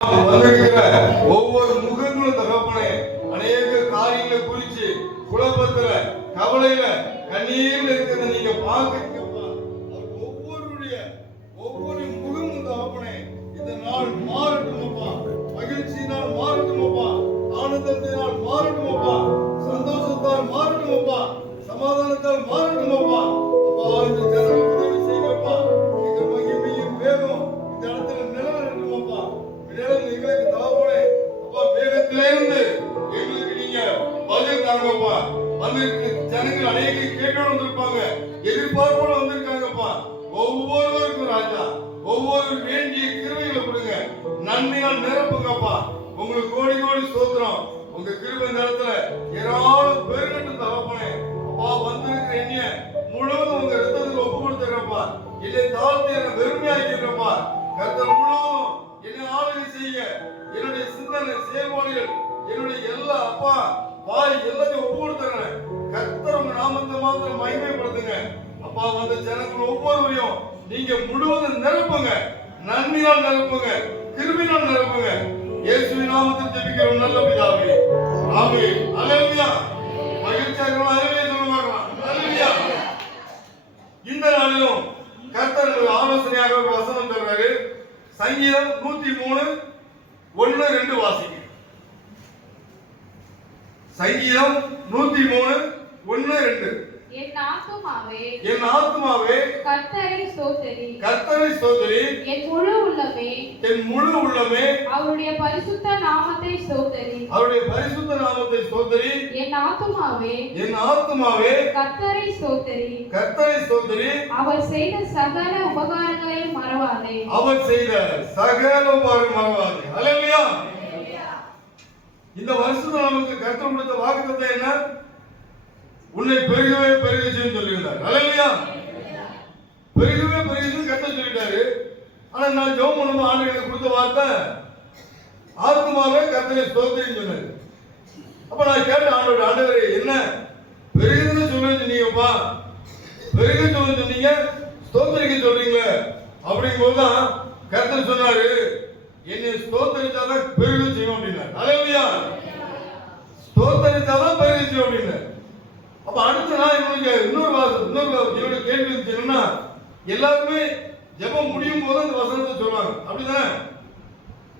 வந்திருக்கிற ஒவ்வொரு முகங்களும் தகப்பனே அநேக காரியங்களை குறிச்சு குழப்பத்துல கவலையில கண்ணீர்ல இருக்கிறத நீங்க பார்க்கிறீங்கப்பா. ஒவ்வொருடைய ஒவ்வொரு முகமும் தகப்பனே இந்த நாள் மாறட்டுமப்பா, மகிழ்ச்சியினால் மாறட்டுமப்பா, ஆனந்தத்தினால் மாறட்டுமப்பா, சந்தோஷத்தால் மாறட்டுமப்பா, சமாதானத்தால் மாறட்டுமப்பா. அப்பா இந்த ஜனங்களுக்கு உதவி செய்யுங்கப்பா. எங்க மகிமையும் வேகம் இந்த இடத்துல நிலநிறுத்துமப்பா. எங்களுக்கு தகப்பனே அப்பா வேகத்திலிருந்து எங்களுக்கு நீங்க பதில் தாங்கப்பா. வந்திருக்கு ஜனங்கள் அநேக கேட்டு வந்திருப்பாங்க, எதிர்பார்ப்போட வந்திருக்காங்கப்பா. ஒவ்வொருவருக்கும் ராஜா ஒவ்வொரு வேண்டிய கிருபைகளை கொடுங்க, நன்மையால் நிரப்புங்கப்பா. உங்களுக்கு கோடி கோடி ஸ்தோத்திரம். உங்க கிருபை இந்த இடத்துல ஏராளம் பெருகட்டும் தகப்பனே. அப்பா வந்திருக்கிற என்னைய முழுவதும் உங்க ரத்தத்துக்கு ஒப்பு கொடுத்துறப்பா. என்னை தாழ்த்தி என்ன வெறுமையாக்கிறப்பா. கர்த்தர் முழுவதும் என்னை ஆளுகை செய்ய என்னுடைய சிந்தனை செயல்பாடுகள் என்னுடைய எல்லா அப்பா வாய் எல்லாத்தையும் ஒப்பு கொடுத்துறேன். கர்த்தர் உங்க நாமத்தை மாத்திரம் மகிமைப்படுத்துங்க அப்பா. வந்த ஜனங்கள் ஒவ்வொருவரையும் நீங்க முழுவதும் நிரப்புங்க, நன்மையால் நிரப்புங்க, கிருபையால் நிரப்புங்க. இயேசுவின் நாமத்தில் ஜெபிக்கிறோம் நல்ல பிதாவே, ஆமென். அல்லேலூயா. மகிழ்ச்சியாக அல்லேலூயா சொல்லுவாங்க. அல்லேலூயா. இந்த நாளிலும் கர்த்தர் ஆலோசனையாக ஒரு வசனம் சொல்றாரு. சங்கீதம் 103:1-2 வாசிங்க. சங்கீதம் 103:1-2. என் ஆத்துமாவே கர்த்தரை ஸ்தோத்திரி, என் முழு உள்ளமே அவருடைய பரிசுத்த நாமத்தை ஸ்தோத்திரி. என் ஆத்துமாவே கர்த்தரை ஸ்தோத்திரி. அவர் செய்த சகல உபகாரங்களையும் மறவாதே. அல்லேலூயா. இந்த வருஷத்துல நமக்கு கர்த்தர் கொடுத்த வாக்குத்தத்தம் என்ன? உன்னை பெருகவே பெருகிச்சுன்னு சொல்லியிருந்தார். அல்லேலூயா. பெருகவே பெருகிச்சு கர்த்தர் சொல்லிட்டாரு. ஆனா நான் ஜெபம் பண்ணும்போது ஆண்டவர் எனக்கு கொடுத்த வார்த்தை ஆத்மாவே கர்த்தரை ஸ்தோத்திரின்னு சொன்னாரு. அப்ப நான் கேட்டேன் ஆண்டவரே என்ன பெருகுன்னு சொல்லுன்னு சொன்னீங்கப்பா, பெருகு சொல்ல சொன்னீங்க, ஸ்தோத்திரிக்க சொல்றீங்களே அப்படிங்கும் போதுதான் கர்த்தர் சொன்னாரு என்னை ஸ்தோத்திரிச்சாதான் பெருகு செய்யும் அப்படின்னாரு. அல்லேலூயா. ஸ்தோத்திரிச்சாதான் பெருகு செய்யும் அப்படின்னாரு. அப்ப அடுத்த நாள் இன்னொரு கேள்வி என்னன்னா, எல்லாருமே ஜெபம் முடியும் போது அந்த வசனத்தை சொல்றாங்க. அப்படிதானே?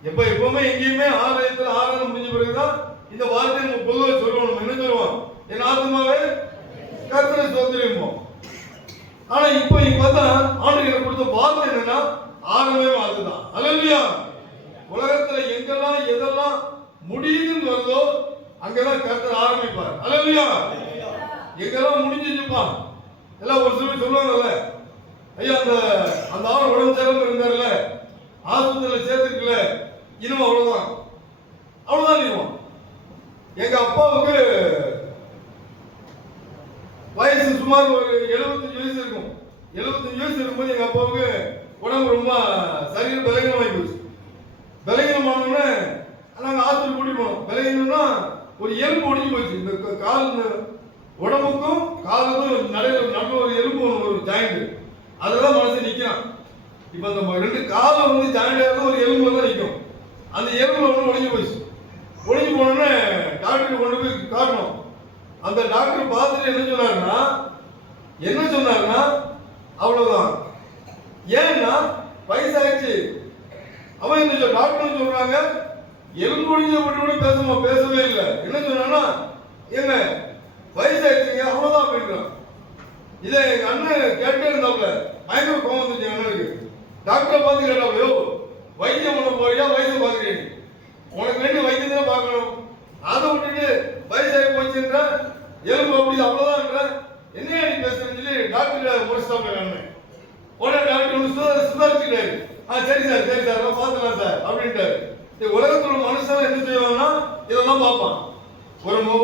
எப்பவுமே எங்கேயுமே ஆலயத்தில் ஆராதனை முடிஞ்ச பிறகுதான் இந்த வார்த்தையை நம்ம பொதுவாக சொல்லணும். என்ன சொல்லுவோம்? என் ஆத்மாவே கர்த்தரை ஸ்தோத்திரிப்போம். ஆனா இப்ப பார்த்தா ஆண்டவர் எனக்கு கொடுத்த வார்த்தை என்னன்னா ஆரம்பமே அதுதான். அல்லேலூயா. உலகத்துல எங்கெல்லாம் எதெல்லாம் முடியுதுன்னு வருதோ அங்கெல்லாம் கர்த்தர் ஆரம்பிப்பார். அல்லேலூயா. எங்கெல்லாம் முடிஞ்சிச்சுப்பா எல்லாம் ஒரு சில சொல்லுவாங்கல்ல, ஐயா அந்த ஆள் உடம்பு சரியில்லாம இருந்தாருல்ல, ஆஸ்பத்திரியில சேர்த்துருக்குல்ல, இனிமே அவ்வளவுதான் இனிமோம். எங்க அப்பாவுக்கு வயசு சுமார் ஒரு 75 வயசு இருக்கும். 75 வயசு இருக்கும்போது எங்க அப்பாவுக்கு உடம்பு ரொம்ப சரீரம் பலகீனமாகி போச்சு. பலகீனமானோடனே நாங்கள் ஆஸ்பத்திரி கூட்டிட்டு போனோம். பலகீனம்னா ஒரு எலும்பு ஒடிஞ்சு போச்சு. இந்த கால் உடம்புக்கும் காலுக்கும் நடுவில் ஒரு எலும்பு ஒரு ஜாயிண்ட், அதுதான் மனசு நிற்கிறான். இப்போ அந்த 2 காலம் ஜாயிண்ட் ஒரு எலும்பு தான் நிற்கும். அந்த எலும்பு ஒடிஞ்சு போச்சு. ஒடிஞ்சு போனோடனே டாக்டருக்கு கொண்டு போய் காட்டணும். அந்த டாக்டர் பார்த்துட்டு என்ன சொன்னாருன்னா அவ்வளவுதான். ஏன்னா வயசாயிடுச்சு. அவன் என்ன டாக்டர் சொல்றாங்க எலும்பு ஒடிஞ்ச கூட பேசவே இல்லை. என்ன சொன்னா என்ன வயசாயிடுச்சுங்க அவ்வளவுதான் அப்படின்றான். இதை எங்க அண்ணன் கேட்டே இருந்தாப்ல, பயங்கர கோவம் வந்துச்சு அண்ணனுக்கு. டாக்டரை பார்த்து கேட்டாப்லையோ வைத்தியம் பண்ண போறியா வயசு பாக்குறீங்க, உனக்கு வேண்டிய வைத்தியத்தை பார்க்கணும், அதை விட்டுட்டு வயசாகி போச்சுன்ற எலும்பு அப்படி அவ்வளவுதான் என்னையா நீ பேசுறேன்னு சொல்லி டாக்டர் முடிச்சுட்டாப்ல அண்ணன். உடனே டாக்டர் சுதாரிச்சுட்டாரு. சரி சார் பார்த்துக்கலாம் சார் அப்படின்ட்டாரு. உலகத்துல மனுஷன் என்ன செய்வாங்கன்னா இதெல்லாம் பார்ப்பான்.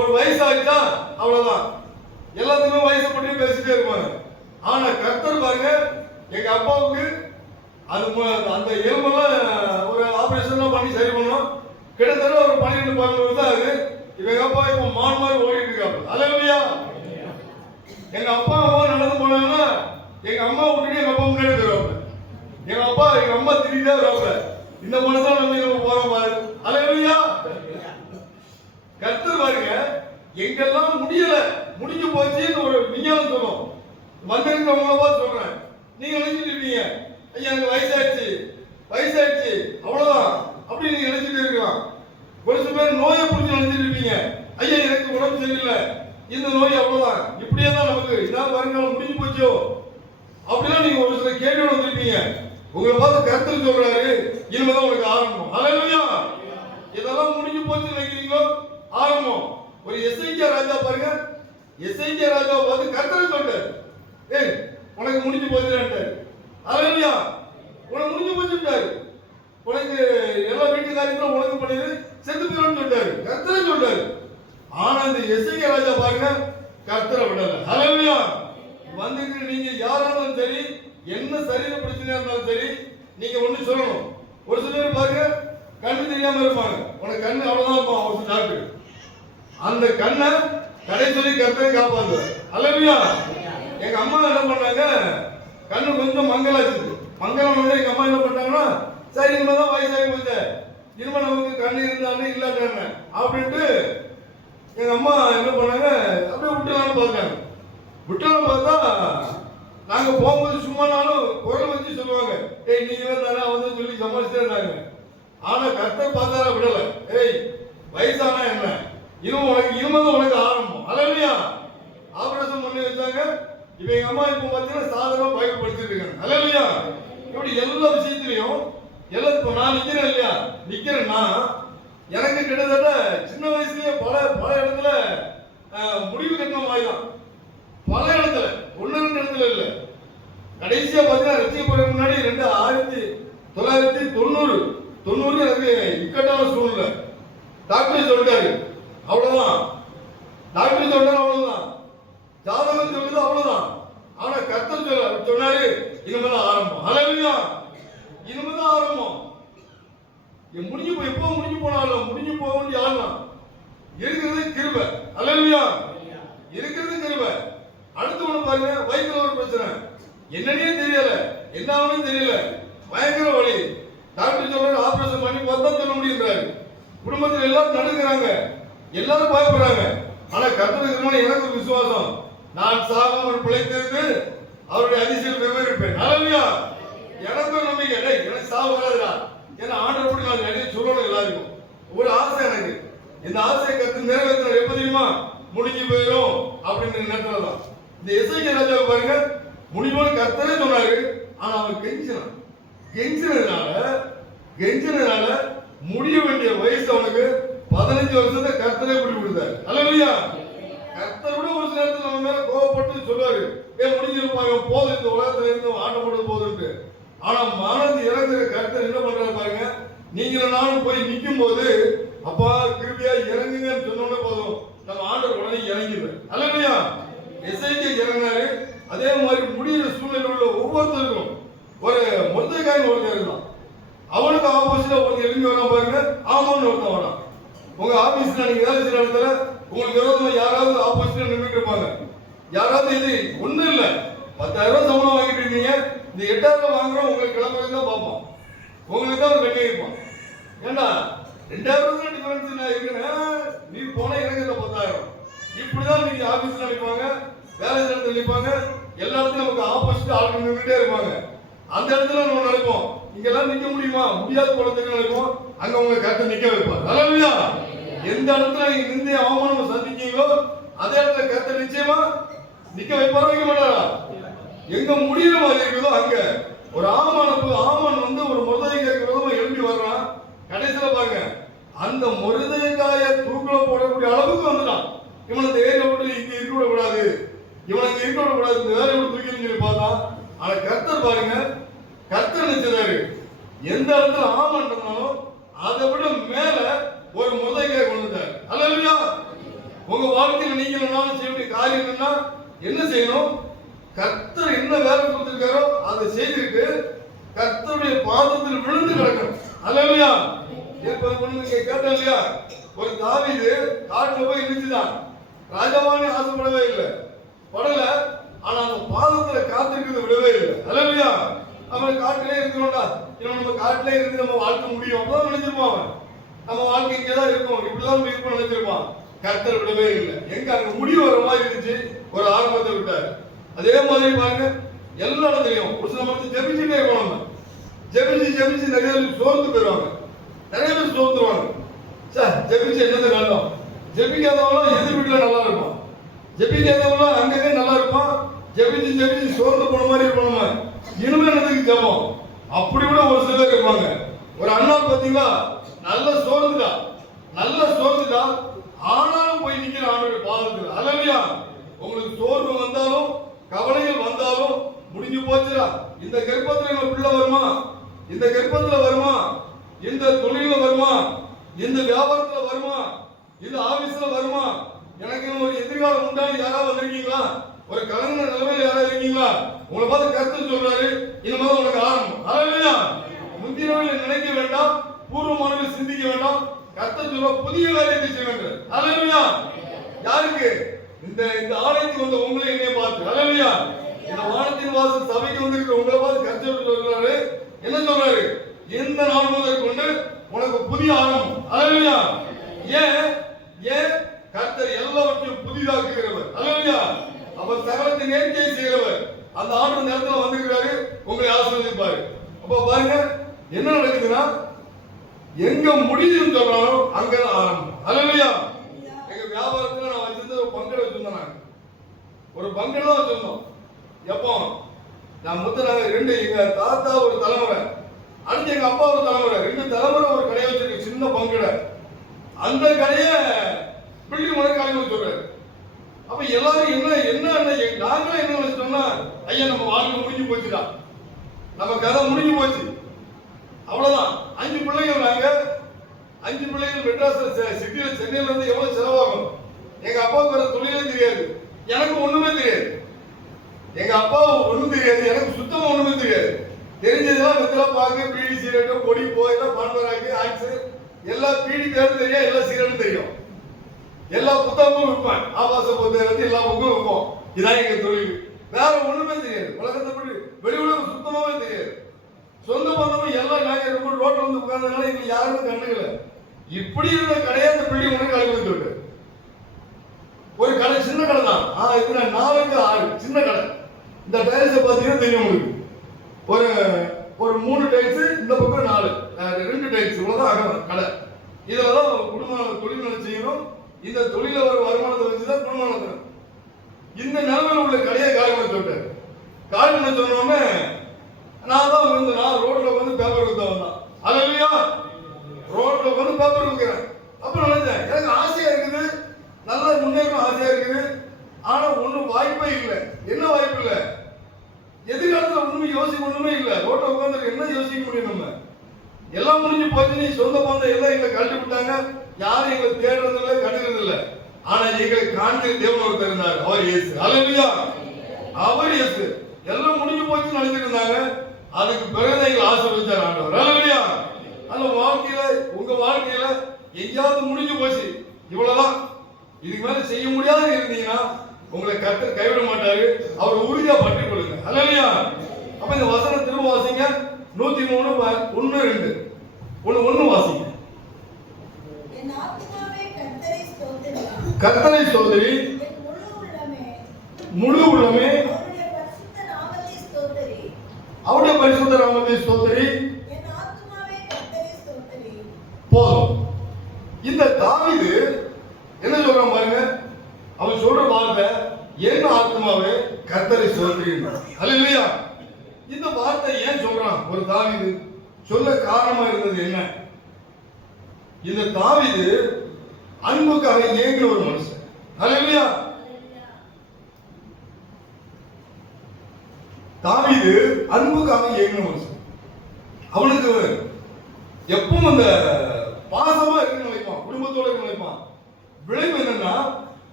ஒரு வயசு ஆகிட்டா அவ்வளவுதான், எல்லாத்துக்குமே வயசை பற்றி பேசிட்டே இருப்பாங்க. ஆனா கர்த்தர் பாருங்க, எங்க அப்பாவுக்கு அந்த எலும்பெல்லாம் ஒரு ஆபரேஷன் பண்ணி சரி பண்ணோம். கிட்டத்தட்ட ஒரு 12-13 வருஷம் ஆகுது. எங்க அப்பா இப்ப மான் மாதிரி ஓடிட்டு இருக்காங்க. அல்லேலூயா. எங்க அப்பா அம்மா நடந்து போனாங்கன்னா எங்க அம்மா விட்டுட்டு எங்க அப்பா முன்னாடி போயிருவாங்க. எங்க அப்பா எங்க அம்மா திடீர்னு வருவாங்க. இந்த மனுஷன் நம்ம போறோம் கர்த்தர் பாருங்க, எங்கெல்லாம் முடியல, முடிஞ்சு போச்சுன்னு ஒரு விஞ்ஞானம் சொல்லும். வந்திருக்கிறவங்கள பார்த்து சொல்றேன், நீங்க நினைச்சிட்டு இருக்கீங்க, ஐயா எனக்கு வயசாயிடுச்சு வயசாயிடுச்சு அவ்வளவுதான் அப்படி நீங்க நினைச்சிட்டு இருக்கலாம். ஒரு சில பேர் நோயை புரிஞ்சு நினைச்சிட்டு இருப்பீங்க, ஐயா எனக்கு உடம்பு சரியில்லை, இந்த நோய் அவ்வளவுதான், இப்படியே தான் நமக்கு இதான் வருங்காலம் முடிஞ்சு போச்சோ அப்படிலாம் நீங்க ஒரு சில கேள்வியோட வந்திருப்பீங்க. உங்களை பார்த்து கர்த்தர் சொல்றாரு, இனிமேதான் உங்களுக்கு ஆரம்பம். ஹல்லேலூயா. இதெல்லாம் முடிஞ்சு போச்சு நினைக்கிறீங்களோ, ஆரம்பம். ஒரு எசேக்கியா ராஜா பாருங்க, எசேக்கியா ராஜாவை பார்த்து கர்த்தர் சொல்றாரு, ஏய் உனக்கு முடிஞ்சு போச்சுட்டாரு. ஹல்லேலூயா. உனக்கு முடிஞ்சு போச்சுட்டாரு, உனக்கு எல்லா வீட்டு காரியங்களும் உனக்கு பண்ணிது செத்து போயிடும் சொல்லிட்டாரு, கர்த்தரே சொல்றாரு. ஆனா இந்த எசேக்கியா ராஜா பாருங்க, கர்த்தரை விடல. ஹல்லேலூயா. வந்துட்டு நீங்க யாராலும் சரி, என்ன சரீர பிரச்சனையா இருந்தாலும் சரி, நீங்க ஒண்ணு சொல்லணும். ஒரு சில பேர் பாருங்க கண்ணு தெரியாம இருப்பாங்க, உனக்கு கண்ணு அவ்வளவுதான் இருப்பான் ஒரு டாக்டர். அந்த கண்ணை கடைசி கர்த்தரை காப்பாத்துவார். ஹல்லேலூயா. எங்க அம்மா என்ன பண்ணாங்க, கண்ணு கொஞ்சம் மங்கலாச்சு. மங்களம் வந்து எங்க அம்மா என்ன பண்ணாங்கன்னா, சரி இனிமேதான் வயசாகி போச்சு, இனிமே நமக்கு கண்ணு இருந்தாலும் இல்லாட்டாங்க அப்படின்ட்டு எங்க அம்மா என்ன பண்ணாங்க, அப்படியே விட்டுலான்னு பார்த்தாங்க. விட்டுலாம் பார்த்தா நாங்க போகும்போது சும்மானாலும் குரல் வச்சு சொல்லுவாங்க, ஏய் நீங்க தானே வந்து சொல்லி சமாளிச்சுட்டே இருந்தாங்க. ஆனா கர்த்தர் பார்த்தாரா விடல, ஏய் வயசானா என்ன, இன்னும் உனக்கு இனிமேதான் உனக்கு ஆரம்பம். ஹல்லேலூயா. ஆபரேஷன் பண்ணி வச்சாங்க. இப்ப எங்க அம்மா இப்ப பாத்தீங்கன்னா சாதாரண பயன்படுத்திட்டு இருக்காங்க. ஹல்லேலூயா. இப்படி எல்லா விஷயத்திலையும் எல்லாம் இப்ப நான் நிக்கிறேன் இல்லையா, நிக்கிறேன்னா எனக்கு கிட்டத்தட்ட சின்ன வயசுலயே பல இடத்துல முடிவு கட்டின மாதிரிதான். பல இடத்துல, ஒன்னு ரெண்டு இடத்துல இல்ல. கடைசியா பாத்தீங்கன்னா ரசிகப்படுற முன்னாடி 1990 எனக்கு இக்கட்டான சூழ்நிலை. டாக்டர் சொல்லிட்டாரு அவ்வளவுதான், டாக்டர் சொல்றாரு அவ்வளவுதான், ஜாதகம் சொல்லுது அவ்வளவுதான். ஆனா கர்த்தர் சொன்னாரு, இனிமேதான் ஆரம்பம். ஹல்லேலூயா. இனிமேதான் ஆரம்பம். முடிஞ்சு போய் எப்போ முடிஞ்சு போனாலும் முடிஞ்சு போக வேண்டிய ஆள்னா இருக்கிறது கிருபை. ஹல்லேலூயா. இருக்கிறது கிருபை. அடுத்து ஒண்ணு பாருங்க, வயிற்றுல ஒரு பிரச்சனை, என்னன்னே தெரியல, என்ன ஆகும்னு தெரியல, பயங்கர வலி. டாக்டர் சொல்றாரு ஆபரேஷன் பண்ணி பார்த்தா சொல்ல முடியுங்கிறாரு. குடும்பத்தில் எல்லாரும் நடுங்கிறாங்க, எல்லாரும் பயப்படுறாங்க. ஆனா கர்த்தருக்கு எனக்கு ஒரு விசுவாசம், நான் சாகாமல் பிழைத்திருந்து அவருடைய அதிசயம் விவரிப்பேன். ஹல்லேலூயா. எனக்கு ஒரு நம்பிக்கை, எனக்கு சாவு வராதுடா, ஏன்னா ஆண்டவர் கூட நான் நிறைய சொல்லணும் எல்லாருக்கும். ஒரு ஆசை எனக்கு, இந்த ஆசையை கர்த்தர் நிறைவேற்ற எப்ப தெரியுமா, முடிஞ்சு போயிடும் அப்படின்னு நேரத்துல தான். இந்த எசேக்கியா ராஜாவை பாருங்க, முடிவோன்னு கர்த்தரே சொன்னாரு. ஆனா அவன் கெஞ்சினதுனால முடிய வேண்டிய வயசு அவனுக்கு 15 வருஷத்தை கர்த்தரே பிடி கொடுத்தாரு. ஹல்லேலூயா. கர்த்தர் கூட ஒரு சில நேரத்தில் நம்ம மேல கோபப்பட்டு சொல்லுவாரு, முடிஞ்சிருப்பாங்க போதும், இந்த உலகத்துல இருந்து ஆட்டப்படுறது போதுன்ட்டு. ஆனா மனது இறங்குற கர்த்தர் என்ன பண்றாரு பாருங்க, நீங்களும் நானும் போய் நிற்கும் போது அப்பா கிருபையா இறங்குங்கன்னு சொன்னோட போதும், நம்ம ஆண்டவர் உடனே இறங்கிடுவார். ஹல்லேலூயா. எசேக்கியா இறங்கினாரு. அதே மாதிரி முடிகிற சூழ்நிலை உள்ள ஒவ்வொருத்தருக்கும் ஒரு மொர்தெகாய்னு ஒருத்தர் இருந்தான். அவனுக்கு ஆப்போசிட்டா ஒருத்தர் எழுந்து வரான் பாருங்க, ஆமான்னு ஒருத்தன் வரான். உங்க ஆபீஸ்ல நீங்க வேலை செய்யற இடத்துல உங்களுக்கு விரோதமா யாராவது ஆப்போசிட்டா நின்றுட்டு இருப்பாங்க. யாராவது இது ஒண்ணும் இல்ல, 10,000 ரூபாய் சம்பளம் வாங்கிட்டு இருக்கீங்க, இந்த 8,000 ரூபாய் வாங்குறோம் உங்களுக்கு கிளம்புறது தான் பார்ப்போம், உங்களுக்கு தான் வெட்டி இருப்பான். ஏண்டா 2,000 ரூபாய் டிஃபரன்ஸ் இருக்குன்னா நீ போனா எனக்கு இந்த 10,000. இப்படிதான் நீங்க ஆபீஸ்ல நிற்பாங்க, வேலை இடத்துல நிற்பாங்க, எல்லா இடத்துலயும் நமக்கு ஆப்போசிட் ஆளுங்க நின்றுட்டே இருப்பாங்க. அந்த இடத்துல நம்ம நினைப்போம், இங்க எல்லாம் நிக்க முடியுமா, முடியாத குளத்துக்கு நினைப்போம், அங்க உங்களை கரெக்டா நிக்க வைப்பார். ஹல்லேலூயா. எந்த இடத்துல நீங்க நின்று அவமானம் சந்திக்கீங்களோ அதே இடத்துல கர்த்தர் நிச்சயமா நிக்க வைப்பாரா, வைக்க மாட்டாரா? எங்க முடிகிற மாதிரி இருக்குதோ அங்க ஒரு ஆமான் வந்து ஒரு மொர்தெகாய்க்கு விரோதமா எழுப்பி வர்றான். கடைசியில பாருங்க, அந்த மொர்தெகாயை தூக்குல போடக்கூடிய அளவுக்கு வந்துட்டான். இவன் இந்த ஏரியா விட்டு இங்க இருக்க விடக்கூடாது, இவன் இங்க இருக்க விடக்கூடாது, இந்த வேலையை விட்டு தூக்கின்னு சொல்லி பார்த்தான். ஆனா கர்த்தர் பாருங்க, கர்த்தர் நினைச்சதாரு, எந்த இடத்துல ஆமான் இருந்தாலும் அதை விட மேல ஒரு மொர்தெகாய் கொண்டு வந்தார். ஹல்லேலூயா. உங்க வாழ்க்கையில் நீங்க நானும் செய்ய வேண்டிய காரியம் என்னன்னா என்ன செய்யணும், கர்த்தர் என்ன வேலை கொடுத்திருக்காரோ அதை செய்துட்டு கர்த்தருடைய பாதத்தில் விழுந்து கிடக்கணும். ஹல்லேலூயா. இப்ப நீங்க கேட்டோம் இல்லையா, ஒரு தாவீது காட்டுல போய் இருந்துச்சுதான், ராஜாவானே ஆசைப்படவே இல்லை, படல. ஆனா அந்த பாதத்துல காத்திருக்கிறது விடவே இல்லை. ஹல்லேலூயா. அவன் காட்டிலே இருக்கணும்டா, இவன் நம்ம காட்டிலே இருந்து நம்ம வாழ்க்கை முடியும் அப்பதான் நினைச்சிருப்பான் அவன். நம்ம வாழ்க்கை இங்கே தான் இருக்கும், இப்படிதான் இருக்கும் நினைச்சிருப்பான். கர்த்தர் விடவே இல்லை. எங்க அங்க முடிவு வர மாதிரி இருந்துச்சு, ஒரு ஆரம்பத்தை விட்டாரு. அதே மாதிரி பாருங்க, எல்லா இடத்துலையும் ஒரு சில மனுஷன் ஜெபிச்சுட்டே இருக்கோம். நம்ம ஜெபிச்சு நிறைய பேர் சோர்ந்து போயிடுவாங்க, நிறைய பேர் சோர்ந்துருவாங்க. சார் ஜெபிச்சு என்னது நல்லோம்? ஜெபிக்காதவங்களும் எதிர் வீட்டுல நல்லா இருப்பான், ஜெபிக்காதவங்களும் அங்கங்கே நல்லா இருப்பான். ஜெபிச்சு சோர்ந்து போன மாதிரி இருப்பாங்க. இனிமே என்னதுக்கு ஜெபம்? அப்படி கூட ஒரு சில பேர் இருப்பாங்க. ஒரு அண்ணா பாத்தீங்களா, நல்ல சோர்ந்துடா, ஆனாலும் போய் நிக்கிற ஆண்டோட பாதத்துல. அல்லேலூயா. உங்களுக்கு சோர்வு வந்தாலும் கவலைகள் வந்தாலும் முடிஞ்சு போச்சுடா. இந்த கர்ப்பத்துல நம்ம பிள்ளை வருமா, இந்த கர்ப்பத்துல வருமா, இந்த தொழில வருமா, இந்த வியாபாரத்துல வருமா, இந்த ஆபீஸ்ல வருமா, எனக்கு ஒரு எதிர்காலம் உண்டான்னு யாராவது வந்திருக்கீங்களா? ஒரு கலங்கின நிலைமையில யாராவது இருக்கீங்களா? உங்களை பார்த்து கர்த்தர் சொல்றாரு, இனிமே உனக்கு ஆரம்பம். அல்லேலூயா. முந்தினவர்களை நினைக்க வேண்டாம், பூர்வமானவர்களை சிந்திக்க வேண்டாம். கர்த்தர் சொல்ற புதிய காரியத்தை செய்ய வேண்டும். அல்லேலூயா. யாருக்கு? இந்த ஆலயத்துக்கு வந்த உங்களை என்னைய பார்த்து. அல்லேலூயா. இந்த வானத்தின் வாசல் சபைக்கு வந்திருக்கிற உங்களை பார்த்து கர்த்தர் சொல்றாரு, என்ன சொல்றாரு? இந்த நாள் முதல் கொண்டு உனக்கு புதிய ஆரம்பம். அல்லேலூயா. ஏன் கர்த்தர் எல்லாவற்றையும் புதிதாக்குகிறவர். அல்லேலூயா. அவர் சகலத்தை நேர்த்தியை செய்கிறவர். அந்த ஆண்டு நேரத்தில் வந்திருக்கிறாரு, உங்களை ஆசீர்வதிப்பாரு. அப்ப பாருங்க என்ன நடக்குதுன்னா, எங்க முடியுதுன்னு சொல்றாலும் அங்கதான் ஆரம்பம். அல்லேலூயா. எங்க வியாபாரத்துல நான் வச்சிருந்த ஒரு பங்கடை வச்சிருந்தேன். ஒரு பங்கடை தான் வச்சிருந்தோம். எப்போ நான் ரெண்டு, எங்க தாத்தா ஒரு தலைமுறை, அடுத்து எங்க அப்பா ஒரு தலைமுறை, 2 தலைமுறை ஒரு கடையை வச்சிருக்க, சின்ன பங்கடை. அந்த கடையை பில்டிங் முறை காலி சொல்றாரு. அப்ப எல்லாரும் என்ன நாங்களும் என்ன நினைச்சிட்டோம்னா, ஐயா நம்ம வாழ்க்கை முடிஞ்சு போச்சுடா, நம்ம கதை முடிஞ்சு போச்சு, அவ்வளவுதான். 5 பிள்ளைகள், நாங்க 5 பிள்ளைகள். மெட்ராஸ் சிட்டியில, சென்னையில இருந்து எவ்வளவு செலவாகும்? எங்க அப்பாவுக்கு வர தொழிலே தெரியாது, எனக்கு ஒண்ணுமே தெரியாது. எங்க அப்பாவுக்கு ஒண்ணும் தெரியாது, எனக்கு சுத்தமா ஒண்ணுமே தெரியாது. தெரிஞ்சதெல்லாம் வெத்தலை பாக்கு, பீடி, சீரட்டு, பொடி, போயெல்லாம், பான்பராக்கு, ஆக்ஸ், எல்லா பீடி பேரும் தெரியும், எல்லா சீரட்டும் தெரியும், எல்லா புத்தகமும் விற்பேன். ஆபாச புத்தகம் எல்லா புக்கும் விற்போம். இதான் எங்க தொழில். வேற ஒண்ணுமே தெரியாது. உலகத்தை பற்றி வெளி உலகம் சுத்தமாவே தெரியாது. சொந்த பந்தமும் எல்லாம் நாங்க ரோட்ல வந்து உட்கார்ந்ததுனால எங்களுக்கு யாருமே கண்டுக்கல. இப்படி இருந்த கடையை அந்த பில்டிங் ஒன்று கழிவு விட்டு, ஒரு கடை, சின்ன கடை தான். 4க்கு 6 சின்ன கடை. இந்த டைல்ஸை பார்த்தீங்கன்னா தெரியும் உங்களுக்கு. ஒரு 3 டைல்ஸ், இந்த பக்கம் 4, 2 டைல்ஸ், இவ்வளவுதான் அகலம் கடை. இதுலதான் குடும்பம் தொழில் செய்யணும். இந்த தொழில ஒரு வருமானத்தை வச்சுதான் குடும்பம் நடத்தணும். இந்த நிலைமையில உள்ள கடையை காலி பண்ண சொல்லிட்டாரு. காலி பண்ண சொன்ன உடனே நான் ரோட்ல வந்து பேப்பர் வித்த வந்தான். அல்லேலூயா. ரோட்ல வந்து பேப்பர் விற்கிறேன். அப்ப நினைச்சேன், எனக்கு ஆசையா இருக்குது, நல்ல முன்னேற்றம் ஆசையா இருக்குது. ஆனா ஒண்ணும் வாய்ப்பே இல்லை. என்ன வாய்ப்பு இல்லை? எதிர்காலத்துல ஒண்ணுமே யோசிக்க ஒண்ணுமே இல்லை. ரோட்ல உட்கார்ந்து என்ன யோசிக்க முடியும்? நம்ம எல்லாம் முடிஞ்சு போச்சு. நீ சொந்த பந்தம் எல்லாம் எங்களை கழட்டி விட்டாங்க. யாரும் எங்களை தேடுறது இல்லை, கண்டுறது இல்லை. ஆனா எங்களை காண்கிற தேவன் ஒருத்தர் இருந்தார், அவர் இயேசு. அல்லேலூயா. அவர் இயேசு. எல்லாம் முடிஞ்சு போச்சுன்னு நினைச்சிட்டு இருந்தாங்க. அதுக்கு பிறகு எங்களை ஆசீர்வதிச்சார் ஆண்டவர். அல்லேலூயா. அந்த வாழ்க்கையில, உங்க வாழ்க்கையில எங்கேயாவது முடிஞ்சு போச்சு, இவ்வளவுதான், இதுக்கு மேல செய்ய முடியாது இருந்தீங்கன்னா உங்களை கர்த்தர் கைவிட மாட்டாரு. அவர் உறுதியா பற்றிக் கொள்ளுங்க. அல்லேலூயா. அப்ப இந்த வசனம் திரும்ப வாசிங்க. 103 1 2 1 வாசிங்க. கர்த்தரை ஸ்தோத்திரி, முழு உள்ளமே அவருடைய பரிசுத்த நாமத்தை ஸ்தோத்திரி. போதும். இந்த தாவீது என்ன சொல்றான் பாருங்க. அவன் சொல்ற வார்த்தை, என் ஆத்மாவே கர்த்தரை ஸ்தோத்திரி. அல்லேலூயா. இந்த வார்த்தை ஏன் சொல்றான் ஒரு தாவீது? சொல்ல காரணமா இருந்தது என்ன? இந்த தாவீது அன்புக்காக ஏங்கின ஒரு மனுஷன். அல்லேலூயா. தாவீது அன்புக்காக ஏங்கின மனுஷன். அவனுக்கு எப்பவும் அந்த பாசமா இருக்க நினைப்பான், குடும்பத்தோட இருக்க நினைப்பான். விளைவு என்னன்னா,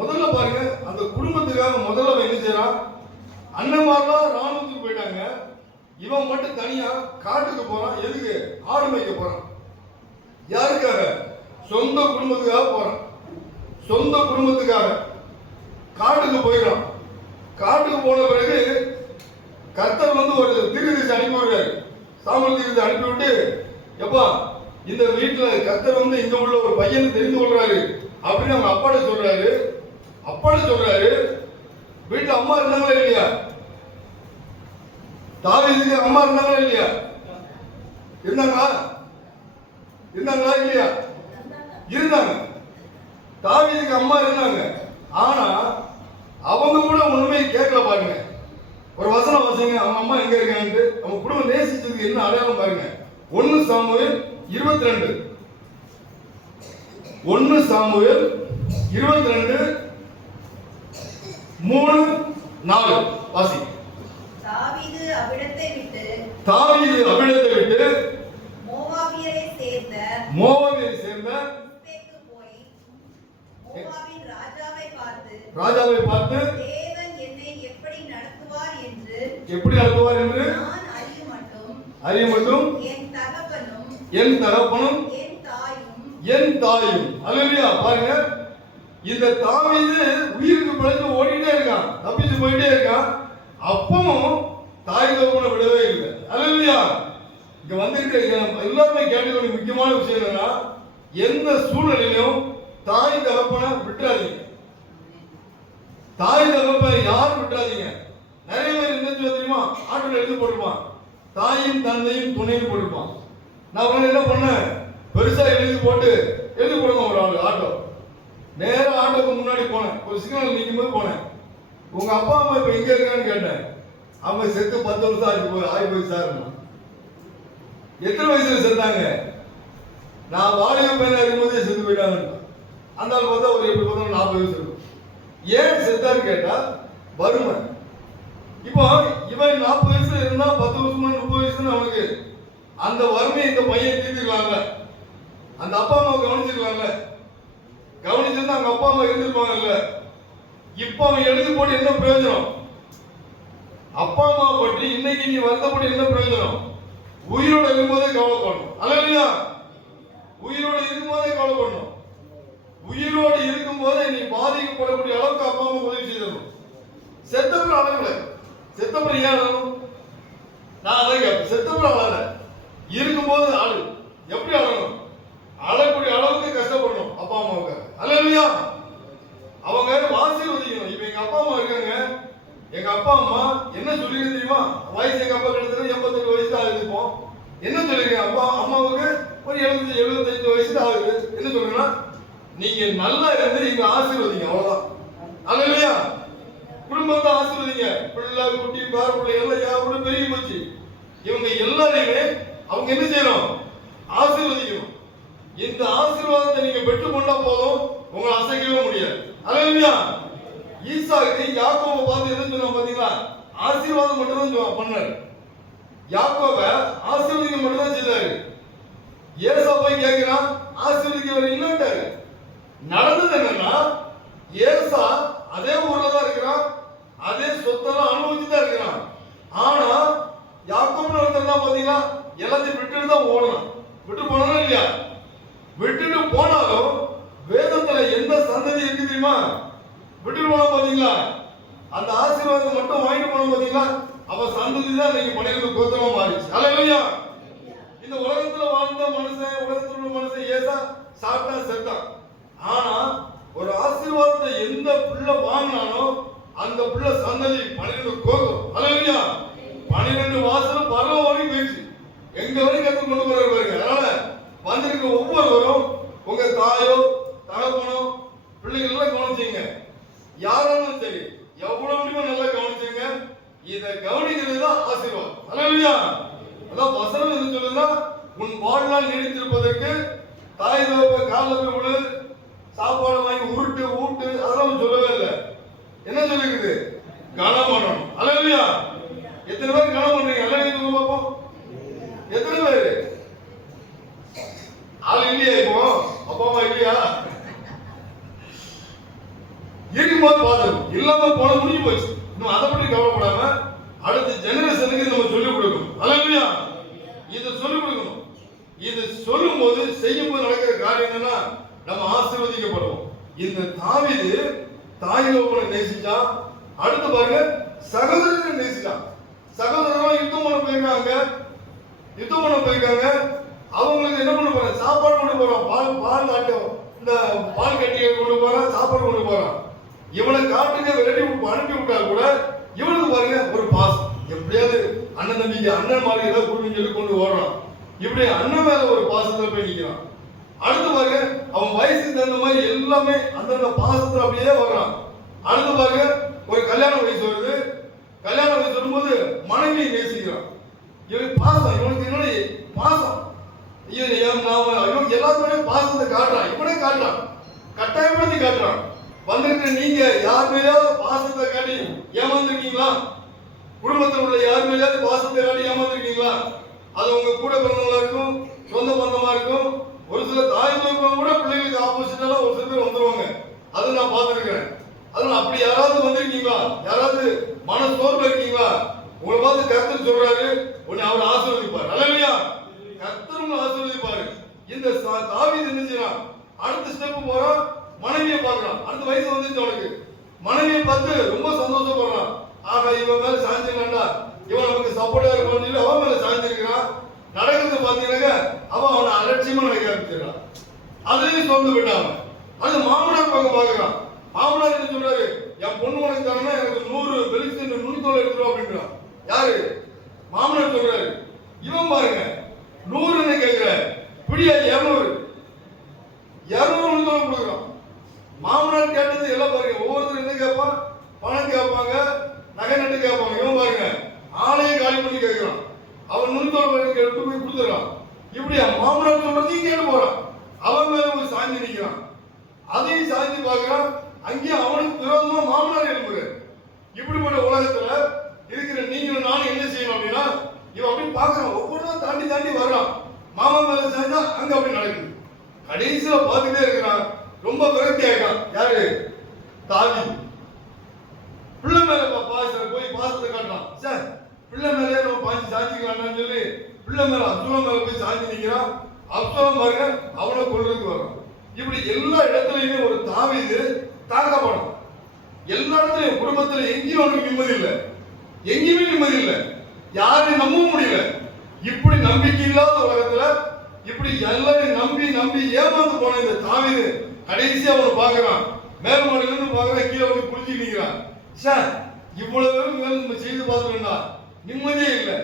முதல்ல பாருங்க, அந்த குடும்பத்துக்காக முதல்ல அவன் என்ன செய்யறான்? அண்ணன்மாரெல்லாம் ராணுவத்துக்கு போயிட்டாங்க, இவன் மட்டும் தனியா காட்டுக்கு போறான். எதுக்கு? ஆடு மேய்க்க போறான். யாருக்காக? சொந்த குடும்பத்துக்காக போறான். சொந்த குடும்பத்துக்காக காட்டுக்கு போயிடும். காட்டுக்கு போன பிறகு கர்த்தர் வந்து ஒரு தீர்க்கதரிசி அனுப்பி விடுறாரு. சாமுவேல் தீர்க்கதரிசி அனுப்பி விட்டு, எப்பா இந்த வீட்டுல கர்த்தர் வந்து இங்க உள்ள ஒரு பையனை தெரிந்து கொள்றாரு அப்படின்னு அவங்க அப்பாட்ட சொல்றாரு. வீட்டுல அம்மா இருந்தாங்களா இல்லையா? தாவீதுக்கு அம்மா இருந்தாங்களா இல்லையா? இருந்தாங்களா இல்லையா? இருந்தாங்க. தாவீதுக்கு அம்மா இருந்தாங்க. ஆனா அவங்க கூட ஒண்ணுமே கேட்கல. பாருங்க, ஒரு வசனம் வாசிங்க, அவங்க அம்மா எங்க இருக்காங்க, அவங்க குடும்பம் நேசிச்சதுக்கு என்ன அடையாளம் பாருங்க. 1 சாமுவேல் 22 3-4 வாசி. தாவீது அவ்விடத்தை விட்டு மோவாபியரை சேர்ந்த மிஸ்பேக்கு போய் மோவாபின் ராஜாவை பார்த்து தேவன் என்னை எப்படி நடத்துவார் என்று நான் அறிய மட்டும் என் தகப்பனும் என் தாயும். அல்லேலூயா. பாருங்க, இந்த தாவீது உயிருக்கு பிழைச்சு ஓடிட்டே இருக்கான், தப்பிச்சு போயிட்டே இருக்கான். அப்பவும் தாய் தகப்பனை விடவே இல்லை. அல்லேலூயா. இங்க வந்திருக்க எல்லாருமே கேட்டுக்கொள்ள முக்கியமான விஷயம் என்னன்னா, எந்த சூழ்நிலையிலும் தாய் தகப்பனை விட்டுறாதீங்க. தாய் தகப்பனை யாரும் விட்டுறாதீங்க. நிறைய பேர் என்ன தெரியுமா, ஆட்டோல எழுதி போட்டுப்பான், தாயும் தந்தையும் துணையும் போட்டுப்பான். நான் உடனே என்ன பண்ணேன், பெருசா எழுதி போடுங்க ஒரு ஆட்டோ. நேரம் ஆட்டோக்கு முன்னாடி போனேன், ஒரு சிக்னல் நிற்கும் போது போனேன். உங்க அப்பா அம்மா இப்ப எங்க இருக்கான்னு கேட்டேன். அவங்க செத்து 10 வருஷம் ஆகி போய் சார். எத்தனை வயசுல செத்தாங்க? நான் வாடகை பையனா இருக்கும்போதே செத்து போயிட்டாங்க. அந்த ஆள் பார்த்தா ஒரு எப்படி பார்த்தா 40 வயசு இருக்கும். ஏன் செத்தாரு கேட்டா வறுமை. இப்போ இவன் 40 வயசுல இருந்தா 10 வருஷமா 30 வயசுன்னு அவனுக்கு அந்த வறுமையை இந்த பையன் தீர்த்துக்கலாம்ல, அந்த அப்பா அம்மா கவனிச்சிருக்கலாம்ல, கவனிச்சிருந்தா அவங்க அப்பா அம்மா இருந்திருப்பாங்கல்ல. இப்போ அவன் எழுதி போட்டு என்ன பிரயோஜனம்? அப்பா அம்மா பற்றி இன்னைக்கு நீ வருத்தப்பட்டு என்ன பிரயோஜனம்? உயிரோட இருக்கும்போதே கவலைப்படணும். அல்லேலூயா. உயிரோட இருக்கும்போதே கவலைப்படணும். உயிரோடு இருக்கும்போதே நீ பாதிக்கப்படக்கூடிய அளவுக்கு அப்பா அம்மா உதவி செய்யணும். செத்தப்பறம் அழகல, செத்தப்பறம் ஏன் அழகணும்? நான் அதை கேட்பேன். செத்தப்பறம் அழல, இருக்கும்போது ஆளு எப்படி அழகணும்? அழக்கூடிய அளவுக்கு கஷ்டப்படணும் அப்பா அம்மாவுக்கு. அல்லேலூயா. அவங்க ஆசீர்வதிக்கணும். இப்ப எங்க அப்பா அம்மா இருக்காங்க, எங்க அப்பா அம்மா என்ன சொல்லிருக்கு தெரியுமா? வயசு எங்க அப்பா கிட்டத்தட்ட 88 வயசு தான் இருப்போம். என்ன சொல்லிருக்கீங்க? அப்பா அம்மாவுக்கு ஒரு 75 வயசு தான் ஆகுது. என்ன சொல்றீங்கன்னா, நீங்க நல்லா இருந்து எங்க ஆசீர்வதிங்க, அவ்வளவுதான். அல்லேலூயா. குடும்பத்தை ஆசீர்வதிங்க. பிள்ளை குட்டி பேர பிள்ளை எல்லாம் யாரும் பெருகி போச்சு. இவங்க எல்லாரையுமே அவங்க என்ன செய்யணும்? ஆசீர்வதிக்கணும். இந்த ஆசீர்வாதத்தை நீங்க பெற்றுக்கொண்டா போதும், உங்களை அசைக்கவே முடியாது. அல்லேலூயா. ஈசாக்கு யாக்கோபை பார்த்து என்ன சொன்னா பாத்தீங்களா? ஆசீர்வாதம் மட்டும் தான் பண்ணாரு. யாக்கோபை ஆசீர்வதிக்க மட்டும் தான் செய்தாரு. ஏசாப்பை கேட்கிறான், ஆசீர்வதிக்க வரீங்களான்ட்டாரு. நடந்தது என்னன்னா, ஏசா அதே ஊர்ல தான் இருக்கிறான், அதே சொத்தெல்லாம் அனுபவிச்சு தான் இருக்கிறான். ஆனா யாக்கோபு ஒருத்தர் தான் பாத்தீங்களா, எல்லாத்தையும் விட்டுட்டு தான் ஓடணும். விட்டு போனாலும் இல்லையா? விட்டுட்டு போனாலும் வேதத்துல எந்த சந்ததி இருக்கு தெரியுமா? விட்டுட்டு போனா பாத்தீங்களா, அந்த ஆசீர்வாதம் மட்டும் வாங்கிட்டு போன பாத்தீங்களா, அவ சந்ததி தான் இன்னைக்கு 12 கோத்திரமா மாறிச்சு. அல்லேலூயா. இந்த உலகத்துல வாழ்ந்த மனுஷன், உலகத்துல உள்ள மனுஷன் ஏசா சாப்பிட்டா செத்தான். ஆனா ஒரு ஆசீர்வாதத்தை எந்த பிள்ளை வாங்கினானோ அந்த பிள்ளை சந்ததி 12 கோத்திரம். அல்லேலூயா. 12 வாசலும் பரவ வரைக்கும் போயிடுச்சு. எங்க வரைக்கும் கத்து கொண்டு போறாரு பாருங்க. அதனால வந்திருக்க ஒவ்வொருவரும் உங்க தாயோ தகப்பனோ பிள்ளைகள் எல்லாம் கவனிச்சீங்க. யாராலும் சரி, எவ்வளவு முடியுமோ நல்லா கவனிச்சுங்க. இதை கவனிக்கிறது தான் ஆசீர்வாதம். அல்லேலூயா. அதான் வசனம் என்ன சொல்லுதுன்னா, உன் வாழ்நாள் நீடித்திருப்பதற்கு தாய் தகப்ப காலில் போய் விழு, சாப்பாடு வாங்கி உருட்டு ஊட்டு, அதெல்லாம் சொல்லவே இல்லை. என்ன சொல்லிருக்குது? கனம் பண்ணணும். அல்லேலூயா. எத்தனை பேர் கனம் பண்றீங்க? அல்லேலூயா பார்ப்போம். எத்தனை பேர்? ஆள் இல்லையா? இப்போ அப்பா அம்மா இல்லையா? இருக்கும்போது பார்த்துருக்கும், இல்லாம போன முடிஞ்சு போச்சு. இன்னும் அதை பற்றி கவலைப்படாம அடுத்த ஜெனரேஷனுக்கு நம்ம சொல்லிக் கொடுக்கணும். அல்லேலூயா. இதை சொல்லிக் கொடுக்கணும். இது சொல்லும் போது செய்யும் போது நடக்கிற காரியம் என்னன்னா, நம்ம ஆசீர்வதிக்கப்படுவோம். இந்த தாவீது தாய் தகப்பனை நேசிச்சான். அடுத்து பாருங்க, சகோதரனை நேசிச்சான். சகோதரர்கள் யுத்தம் பண்ண போயிருக்காங்க. அவங்களுக்கு என்ன பண்ண போறான்? சாப்பாடு கொண்டு போறான். பால் ஆட்டம், இந்த பால் கட்டியை கொண்டு போறான், சாப்பாடு கொண்டு போறான். இவனை காட்டுக்கு விரட்டி அனுப்பி விட்டா கூட இவனுக்கு பாருங்க ஒரு பாசம், எப்படியாவது அண்ணன் தம்பிக்கு அண்ணன் மாதிரி ஏதாவது கொடுன்னு சொல்லி கொண்டு ஓடுறான். இப்படி அண்ணன் மேல ஒரு பாசத்துல போய் நிக்கிறான். அடுத்து பாருங்க அவன் வயசுக்கு தகுந்த மாதிரி எல்லாமே அந்தந்த பாசத்துல அப்படியே வர்றான். அடுத்து பாருங்க ஒரு கல்யாண வயசு வருது. கல்யாண வயசு வரும்போது மனைவியை நேசிக்கிறான். இவனுக்கு பாசம், இவனுக்கு என்னோட பாசம், எல்லாத்துமே பாசத்தை காட்டுறான். இவனே காட்டுறான், கட்டாயப்படுத்தி காட்டுறான். வந்திருக்கிற நீங்க யார் மேலேயாவது பாசத்தை காட்டி ஏமாந்துருக்கீங்களா? குடும்பத்தில் உள்ள யார் மேலேயாவது பாசத்தை காட்டி ஏமாந்துருக்கீங்களா? அது உங்க கூட பிறந்தவங்களா இருக்கும், சொந்த பந்தமா இருக்கும். ஒரு சில தாய் தகப்பன் கூட பிள்ளைகளுக்கு ஆப்போசிட்டால ஒரு சில பேர் வந்துருவாங்க. அது நான் பார்த்துருக்கிறேன். அதனால அப்படி யாராவது வந்திருக்கீங்களா? யாராவது மன சோர்வு இருக்கீங்களா? உங்களை பார்த்து கர்த்தர் சொல்றாரு, உன்னை அவர் ஆசீர்வதிப்பார். அல்லேலூயா, கர்த்தர் உங்களை ஆசீர்வதிப்பாரு. இந்த தாவீது என்ன செய்யறான்? அடுத்த ஸ்டெப் போறான், மனைவியை பார்க்கறான். அடுத்த வயசு வந்துச்சு அவனுக்கு. மனைவியை பார்த்து ரொம்ப சந்தோஷப்படுறான். ஆக இவன் மேல சாஞ்சிருக்கான்டா, இவன் நமக்கு சப்போர்ட்டா இருப்பான்னு சொல்லி அவன் மேல சாஞ்சிருக்கிறான். நடக்கிறது பாத்தீங்கன்னா அவனை அலட்சியமா நினைக்க ஆரம்பிச்சிடறான். அதுலயும் சோர்ந்து விட்டான். அது மாமனார் பக்கம் பாக்குறான். மாமனார் என்ன சொல்றாரு? என் பொண்ணு உனக்கு தரனா எனக்கு 100 வெளிச்சு நுண்தோல் எடுத்துரும் அப்படின்றான். யாரு? மாமனார் சொல்றாரு. இவன் பாருங்க 100 கேட்கிற பிடியா 200 நுண்தோல் கொடுக்குறான். மாமனார் கேட்டது எல்லாம் பாருங்க, ஒவ்வொருத்தரும் என்ன கேட்பான்? பணம் கேட்பாங்க, நகை நட்டு கேட்பாங்க. இவன் பாருங்க ஆளையே காலி பண்ணி கேட்கிறான். அவன் நுண்தோல் எடுத்து போய் கொடுத்துறான். இப்படியா மாமனார் சொல்றதையும் கேட்டு போறான். அவன் மேல போய் சாஞ்சி நிற்கிறான். அதையும் சாஞ்சி பார்க்கிறான். அங்கேயும் அவனுக்கு விரோதமா மாமனார் எழுப்புறாரு. இப்படிப்பட்ட உலகத்துல இருக்கிற நீங்களும் நானும் என்ன செய்யணும் அப்படின்னா, இவன் அப்படி பாக்குறான், ஒவ்வொன்றா தாண்டி தாண்டி வர்றான். மாமா மேல சாஞ்சா அங்க அப்படி நடக்குது. கடைசியில பார்த்துட்டே இருக்கிறான். ரொம்ப விரக்தி ஆயிட்டான். யாரு? தாவீது. பிள்ளை மேல போய் பாசத்தை காட்டுறான். சார் பிள்ளை மேலே நம்ம பாஞ்சு சாஞ்சிக்கலாம்னு சொல்லி பிள்ளை மேல அப்சலோம் மேல போய் சாஞ்சி நிற்கிறான். அப்சலோம் பாருங்க அவனை கொல்றதுக்கு வர்றான். இப்படி எல்லா இடத்துலயுமே ஒரு தாவீது தாக்கப்படும். எல்லா இடத்துலயும் குடும்பத்துல எங்கேயும் அவனுக்கு நிம்மதி இல்லை, எங்கேயுமே நிம்மதி இல்லை, யாரையும் நம்ப முடியல. இப்படி நம்பிக்கை இல்லாத உலகத்துல இப்படி எல்லாரையும் நம்பி நம்பி ஏமாந்து போன இந்த தாவீது கடைசியா அவனை பாக்குறான். மேல் மாடியில இருந்து பாக்குறான், கீழே வந்து குளிச்சு நிற்கிறான். சார் இவ்வளவு நம்ம செய்து பார்த்துட்டா நிம்மதியே இல்லை.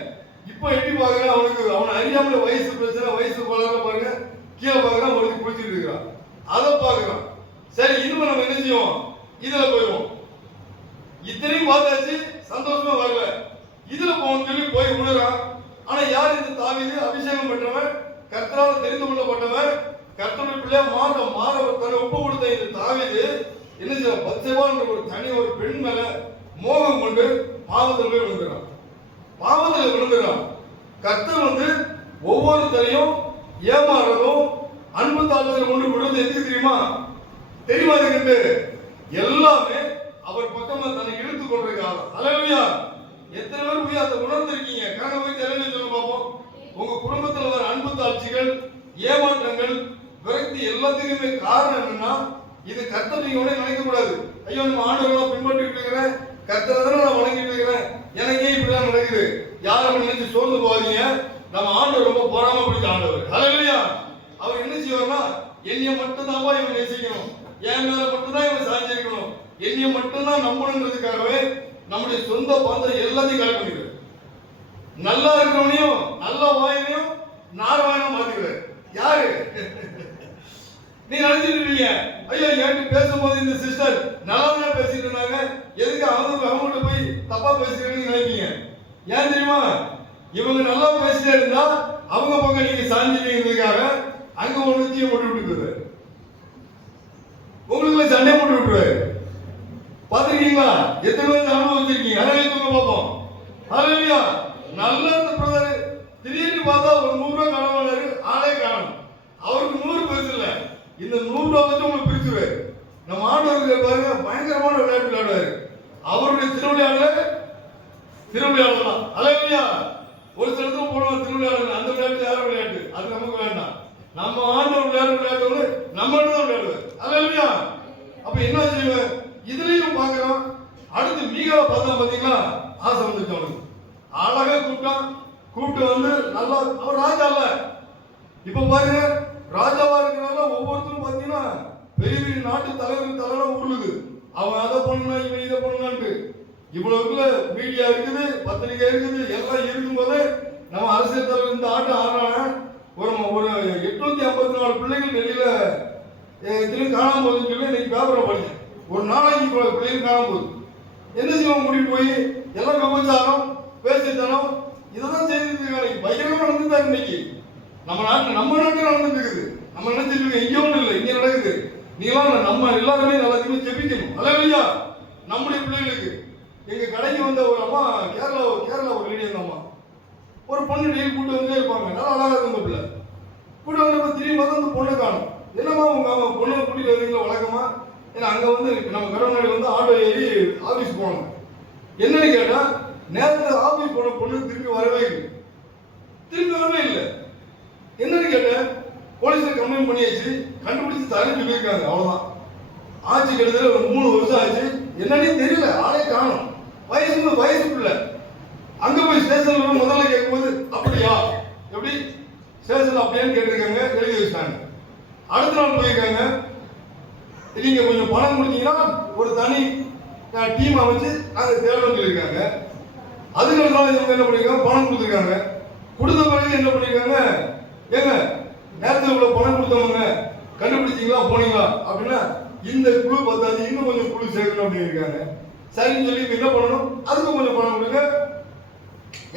இப்ப எட்டி பாக்குறான், அவனை அறியாமல வயசு பிரச்சனை, வயசு போல பாருங்க, கீழே பாக்குறான், ஒருத்தி குளிச்சுட்டு இருக்கிறான். அதை பாக்குறான். சரி இனிமே நம்ம என்ன செய்வோம்? இதுல போயிடுவோம். இத்தனையும் பார்த்தாச்சு, சந்தோஷமா வரல. இதுல போவோம் சொல்லி போய் விழுறான். ஆனா யார் இந்த தாவீது? அபிஷேகம் பெற்றவன், கர்த்தரால் தெரிந்து கொள்ளப்பட்டவன், கர்த்தருடைய பிள்ளையா மாற தன்னை ஒப்பு கொடுத்த இந்த தாவீது என்ன செய்ய? பத்சேபான்ற ஒரு தனி ஒரு பெண் மேல மோகம் கொண்டு பாவத்தில் போய் விழுந்துறான். பாவத்தில் விழுந்துறான். கர்த்தர் ஒவ்வொருத்தரையும் ஏமாறதும் அன்பு தாளத்தில் கொண்டு விடுறது எதுக்கு தெரியுமா? தெரியுமா? அதுக்கிட்டு எல்லாமே அவர் பக்கமா தன்னை இழுத்து கொண்டிருக்காங்க. அல்லேலூயா. எத்தனை பேர் போய் அதை உணர்ந்திருக்கீங்க? கணக்கு போய் தெரியல சொல்ல பார்ப்போம். உங்க குடும்பத்தில் வர அன்பு தாட்சிகள், ஏமாற்றங்கள், விரக்தி எல்லாத்துக்குமே காரணம் என்னன்னா, இது கர்த்தர் நீங்க உடனே நினைக்க கூடாது. ஐயோ நம்ம ஆண்டவரை பின்பற்றிட்டு இருக்கிறேன், கர்த்தரை தானே நான் வணங்கிட்டு இருக்கிறேன், எனக்கே இப்படிதான் நடக்குது. யாரும் நினைச்சு சோர்ந்து போவாதீங்க. நம்ம ஆண்டவர் ரொம்ப பொறாம பிடிச்ச ஆண்டவர். அல்லேலூயா. அவர் என்ன செய்வார்னா, என்னைய மட்டும்தான் இவன் நேசிக்கணும், என் மேல மட்டும்தான் இவன் சாஞ்சிருக்கணும், என்னைய மட்டும்தான் நம்பணுன்றதுக்காகவே நம்முடைய சொந்த பந்தம் எல்லாத்தையும் காலி பண்ணிடுறாரு. நல்லா இருக்கிறவனையும் நல்ல வாயினையும் நார வாயினா மாத்திக்கிறாரு. யாரு? நீ நினைச்சிட்டு இருக்கீங்க, ஐயோ என்கிட்ட பேசும்போது இந்த சிஸ்டர் நல்லா பேசிட்டு இருந்தாங்க, எதுக்கு அவங்ககிட்ட போய் தப்பா பேசுறீங்கன்னு நினைப்பீங்க. ஏன் தெரியுமா? இவங்க நல்லா பேசிட்டே இருந்தா அவங்க பக்கம் நீங்க சாஞ்சிட்டீங்கிறதுக்காக அங்க ஒரு நிச்சய போட்டு விட்டுருவாரு, உங்களுக்கு சண்டை போட்டு விட்டுருவாரு. பாத்துருக்கீங்களா? எத்தனை பேர் அனுபவிச்சிருக்கீங்க? அனுபவித்து பார்ப்போம். அல்லேலூயா. நல்லா இருந்த பிரதர் திடீர்னு பார்த்தா ஒரு 100 ரூபாய் கடவுளாரு, ஆளே காணும். அவருக்கு 100 பெருசு இல்ல, இந்த 100 ரூபாய் வச்சு உங்களுக்கு பிரிச்சுவாரு. நம்ம ஆண்டவருக்கு பாருங்க பயங்கரமான விளையாட்டு விளையாடுவாரு. அவருடைய திருவிளையாடல திருவிளையாடல் தான். அல்லேலூயா. ஒரு சில இடத்துல போடுவாங்க திருவிளையாடல், அந்த விளையாட்டு யாரும் விளையாட்டு, அது நமக்கு வேண்டாம். நம்ம ஆண்டவர் விளையாட்டு நம்ம தான் விளையாடுவார். அல்லேலூயா. அப்ப என்ன செய்வேன்? இதுலயும் பாக்குறோம். அடுத்து மீகாவை பார்த்தா பாத்தீங்களா, ஆசை வந்துச்சு அவனுக்கு. அழகா கூப்பிட்டு நல்லா, அவர் ராஜா இல்ல, இப்ப பாருங்க, ராஜாவா இருக்கிறனால ஒவ்வொருத்தரும் பாத்தீங்கன்னா பெரிய பெரிய நாட்டு தலைவர் தலைவரம் உருளுது. அவன் அதை பண்ணா, இவன் இதை பண்ணான்ட்டு. இவ்வளவுக்குள்ள மீடியா இருக்குது, பத்திரிகை இருக்குது, எல்லாம் இருக்கும்போது நம்ம அரசியல் தலைவர் இந்த ஆட்டம் ஆடுறாங்க. ஒரு 854 பிள்ளைகள் டெல்லியில காணாம போகுதுன்னு சொல்லி இன்னைக்கு பேப்பரை படிச்சேன். ஒரு நாளைக்கு பிள்ளைகள் காணாம போகுது. என்ன செய்வோம்? கூட்டிட்டு போய் எல்லாம் விபச்சாரம், பேசித்தனம், இதெல்லாம் செய்துட்டு இருக்காங்க. பயங்கரமா நடந்துட்டாரு இன்னைக்கு நம்ம நாட்டில் நடந்துட்டு இருக்குது. நம்ம நினைச்சிட்டு எங்கேயும் ஒன்றும் இல்லை, இங்கே நடக்குது. நீங்களாம் நம்ம எல்லாருமே எல்லாத்தையுமே ஜெபிக்கணும். அல்லேலூயா. நம்முடைய பிள்ளைகளுக்கு எங்க கடைக்கு வந்த ஒரு அம்மா, கேரளா ஒரு லேடி, அந்த அம்மா ஒரு பொண்ணு டெய்லி கூட்டு வந்துட்டே இருப்பாங்க. நல்லா அழகா இருக்கும் அந்த பிள்ளை. கூட்டு வந்தப்ப திரும்பி பார்த்தா அந்த பொண்ணை காணும். என்னம்மா உங்க பொண்ணை கூட்டிட்டு வந்தீங்களா வழக்கமா? ஏன்னா அங்க வந்து நம்ம கடவுள் வந்து ஆட்டோ ஏறி ஆபீஸ் போனோம். என்னன்னு கேட்டா, நேரத்தில் ஆபீஸ் போன பொண்ணு திரும்பி வரவே இல்லை. என்னன்னு கேட்டேன், போலீஸ்ல கம்ப்ளைண்ட் பண்ணியாச்சு, கண்டுபிடிச்சு தரேன்னு சொல்லியிருக்காங்க. அவ்வளவுதான். ஆட்சி கிட்டத்தட்ட ஒரு 3 வருஷம் ஆச்சு. என்னன்னு தெரியல, ஆளே காணும். வயசுக்குள்ள அங்க போய் ஸ்டேஷன்ல முதல்ல கேட்கும்போது அப்படியா, எப்படி ஸ்டேஷன்ல அப்படியான்னு கேட்டிருக்காங்க, எழுதி வச்சிட்டாங்க. அடுத்த நாள் போயிருக்காங்க, நீங்க கொஞ்சம் பணம் கொடுத்தீங்கன்னா ஒரு தனி டீம் அமைச்சு நாங்க தேடணும்னு சொல்லியிருக்காங்க. அதுக்கப்புறம் இவங்க என்ன பண்ணிருக்காங்க, பணம் கொடுத்துருக்காங்க. கொடுத்த பிறகு என்ன பண்ணிருக்காங்க, ஏங்க நேரத்தில் இவ்வளவு பணம் கொடுத்தவங்க கண்டுபிடிச்சிங்களா, போனீங்களா அப்படின்னா, இந்த குழு பத்தாது, இன்னும் கொஞ்சம் குழு சேர்க்கணும் அப்படின்னு இருக்காங்க. சரின்னு சொல்லி என்ன பண்ணணும், அதுக்கு கொஞ்சம் பணம் கொடுங்க,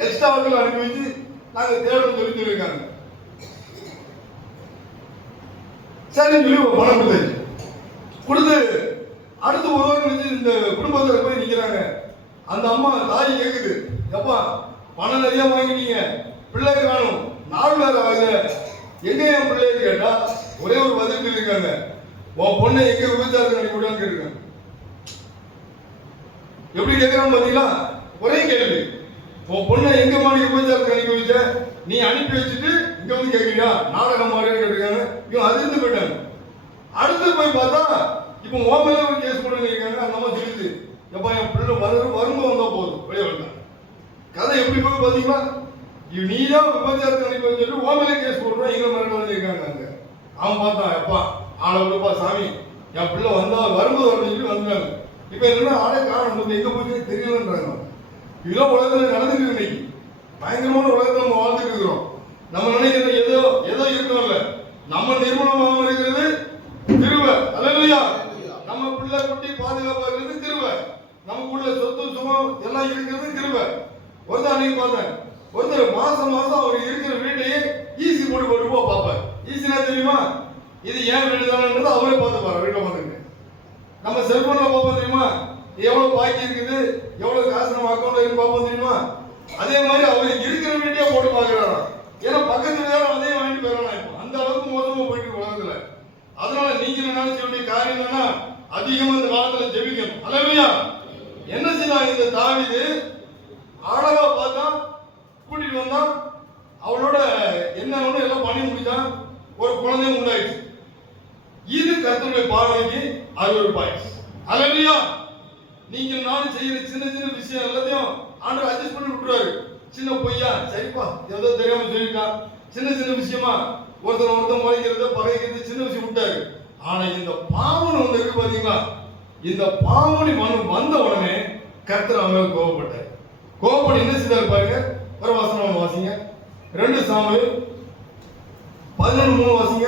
எக்ஸ்ட்ரா ஆட்கள் அனுப்பி வச்சு நாங்க தேடணும் சொல்லியிருக்காங்க. சரின்னு சொல்லி பணம் கொடுத்து அடுத்து ஒரு வாரம் கழிச்சு இந்த குடும்பத்தில் போய் நிக்கிறாங்க. அந்த அம்மா தாய் கேக்குது, எப்பா பணம் நிறைய வாங்கிட்டீங்க, பிள்ளை காணும், 4 வேற ஆகுது, எங்க என் பிள்ளைன்னு கேட்டா ஒரே ஒரு பதில் இருக்காங்க, உன் பொண்ணை எங்க விபச்சாரத்தை அனுப்பிவிடான்னு கேட்ருக்காங்க. எப்படி கேட்கிறான்னு பாத்தீங்களா? ஒரே கேள்வி, உன் பொண்ணை எங்க மாதிரி விபச்சாரத்தை அனுப்பி வச்ச, நீ அனுப்பி வச்சுட்டு இங்க வந்து கேட்கறியா, நாடகம் மாதிரி கேட்டிருக்காங்க. இவன் அதிர்ந்து போயிட்டாங்க. அடுத்து போய் பார்த்தா இப்ப உன் மேல ஒரு கேஸ் போட்டு இருக்காங்க. அந்த அம்மா சொல்லிச்சு, எப்பா என் பிள்ளை வரும்போது வந்தா போதும், வெளியே வந்தாங்க. கதை எப்படி போய் பாத்தீங்களா? நீதான் விபச்சாரத்தை அனுப்பி வச்சுட்டு உன் மேலே கேஸ் போடுறோம், எங்க மேல வந்துருக்காங்க. அங்க அவன் பார்த்தான், எப்பா ஆளை விடுப்பா சாமி, என் பிள்ளை வந்தா வரும்போது வரணும்னு வந்தாங்க. இப்ப என்னன்னா ஆளே காரணம் எங்க போய் தெரியலன்றாங்க. இதெல்லாம் உலகத்துல நடந்துட்டு இன்னைக்கு பயங்கரமான உலகத்துல நம்ம வாழ்ந்துட்டு இருக்கிறோம். நம்ம நினைக்கிறது ஏதோ இருக்கணும்ல, நம்ம நிர்மூலமாக இருக்கிறது திருவை. அல்லேலூயா. நம்ம பிள்ளை குட்டி பாதுகாப்பா இருக்கிறது திருவை. நமக்குள்ள சொத்து சுகம் எல்லாம் இருக்கிறது திருவை. ஒருத்தர் அன்னைக்கு பார்த்தேன், ஒருத்தர் மாசம் அவர் இருக்கிற வீட்டையே ஈசி போட்டு போ பார்ப்பார். ஈஸினா தெரியுமா, இது ஏன் வீடு தானே அவரே பார்த்துப்பாரு. வீட்டை பார்த்துட்டு நம்ம செல்போன்ல பார்ப்போம் தெரியுமா, எவ்வளவு பாக்கி இருக்குது, எவ்வளவு காசு நம்ம அக்கௌண்ட்ல இருக்கு பார்ப்போம் தெரியுமா. அதே மாதிரி அவர் இருக்கிற வீட்டையே போட்டு பார்க்கிறாரா. ஏன்னா பக்கத்துல நேரம் அதையும் வாங்கிட்டு போயிடலாம். இப்போ அந்த அளவுக்கு மோசமா போயிட்டு உலகத்துல. அதனால நீங்க நினைச்ச வேண்டிய காரியம் என்னன்னா, அதிகமா இந்த காலத்துல ஜெபிக்கணும். அல்லேலூயா. என்ன செய்யலாம், இந்த தாவீது அழகா பார்த்தா கூட்டிட்டு வந்தான், அவளோட என்ன ஒண்ணு எல்லாம் பண்ணி முடிச்சான், ஒரு குழந்தையும் உண்டாயிடுச்சு. இது கர்த்தருடைய பார்வைக்கு அருவருப்பாயிடுச்சு. அல்லேலூயா. நீங்க நானும் செய்யற சின்ன சின்ன விஷயம் எல்லாத்தையும் ஆண்டவர் அட்ஜஸ்ட் பண்ணி விட்டுறாரு. சின்ன பொய்யா, சரிப்பா ஏதோ தெரியாம சொல்லிட்டான், சின்ன சின்ன விஷயமா ஒருத்தர் முறைக்கிறது பகைக்கிறது சின்ன விஷயம் விட்டாரு. ஆனா இந்த பாவனை ஒண்ணு இருக்கு பாத்தீங்களா, இந்த பாவனை வந்த உடனே கர்த்தர் அவங்க கோபப்பட்டார். கோபப்பட்டு என்ன செய்தாரு பாருங்க, ஒரு வசனம் வாசிங்க, 2 சாமுவேல் 11:3 வாசிங்க.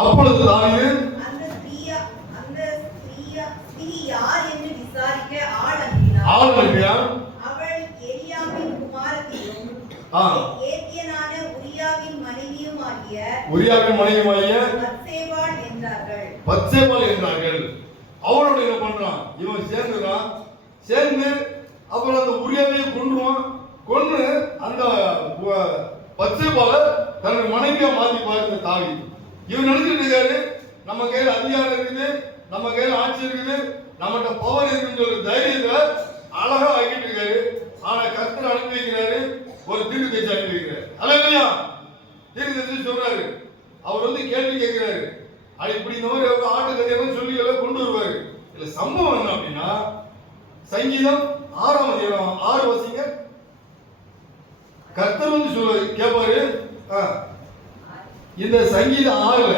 அப்பொழுது தாவீது அந்த ஸ்திரீ யார் என்று விசாரிக்க ஆள் அனுப்பினான். அவள் எலியாவின் குமாரத்தியும் ஏத்தியனான உரியாவின் மனைவியுமாகிய பத்சேபாள் என்றார்கள். அவளோட என்ன பண்றான், இவன் சேர்ந்து அப்புறம் அந்த உரியாவையே கொன்று அந்த பத்சேபாள தன்னுடைய மனைவியா மாத்தி பார்த்த தாவீது. இவன் நினைச்சிட்டு இருக்காரு, நம்ம கையில அதிகாரம் இருக்குது, நம்ம கையில ஆட்சி இருக்குது, நம்மகிட்ட பவர் இருக்குன்னு சொல்லி தைரியத்தை அழகா ஆக்கிட்டு இருக்காரு. ஆனா கர்த்தர் அனுப்பி வைக்கிறாரு, ஒரு தீர்க்கதரிசி அனுப்பி வைக்கிறாரு. அல்லேலூயா. தீர்க்கதரிசி சொல்றாரு, அவர் கேள்வி கேட்கிறாரு, அது இப்படி இந்த மாதிரி ஆட்டு கதையெல்லாம் சொல்லி எல்லாம் கொண்டு வருவாரு. இல்ல சம்பவம் என்ன அப்படின்னா, சங்கீதம் 6ஆம் அதிகாரம் 6 வாசிங்க. கர்த்தர் வந்து சொல்ல கேட்பாரு. இந்த சங்கீதம் 6ல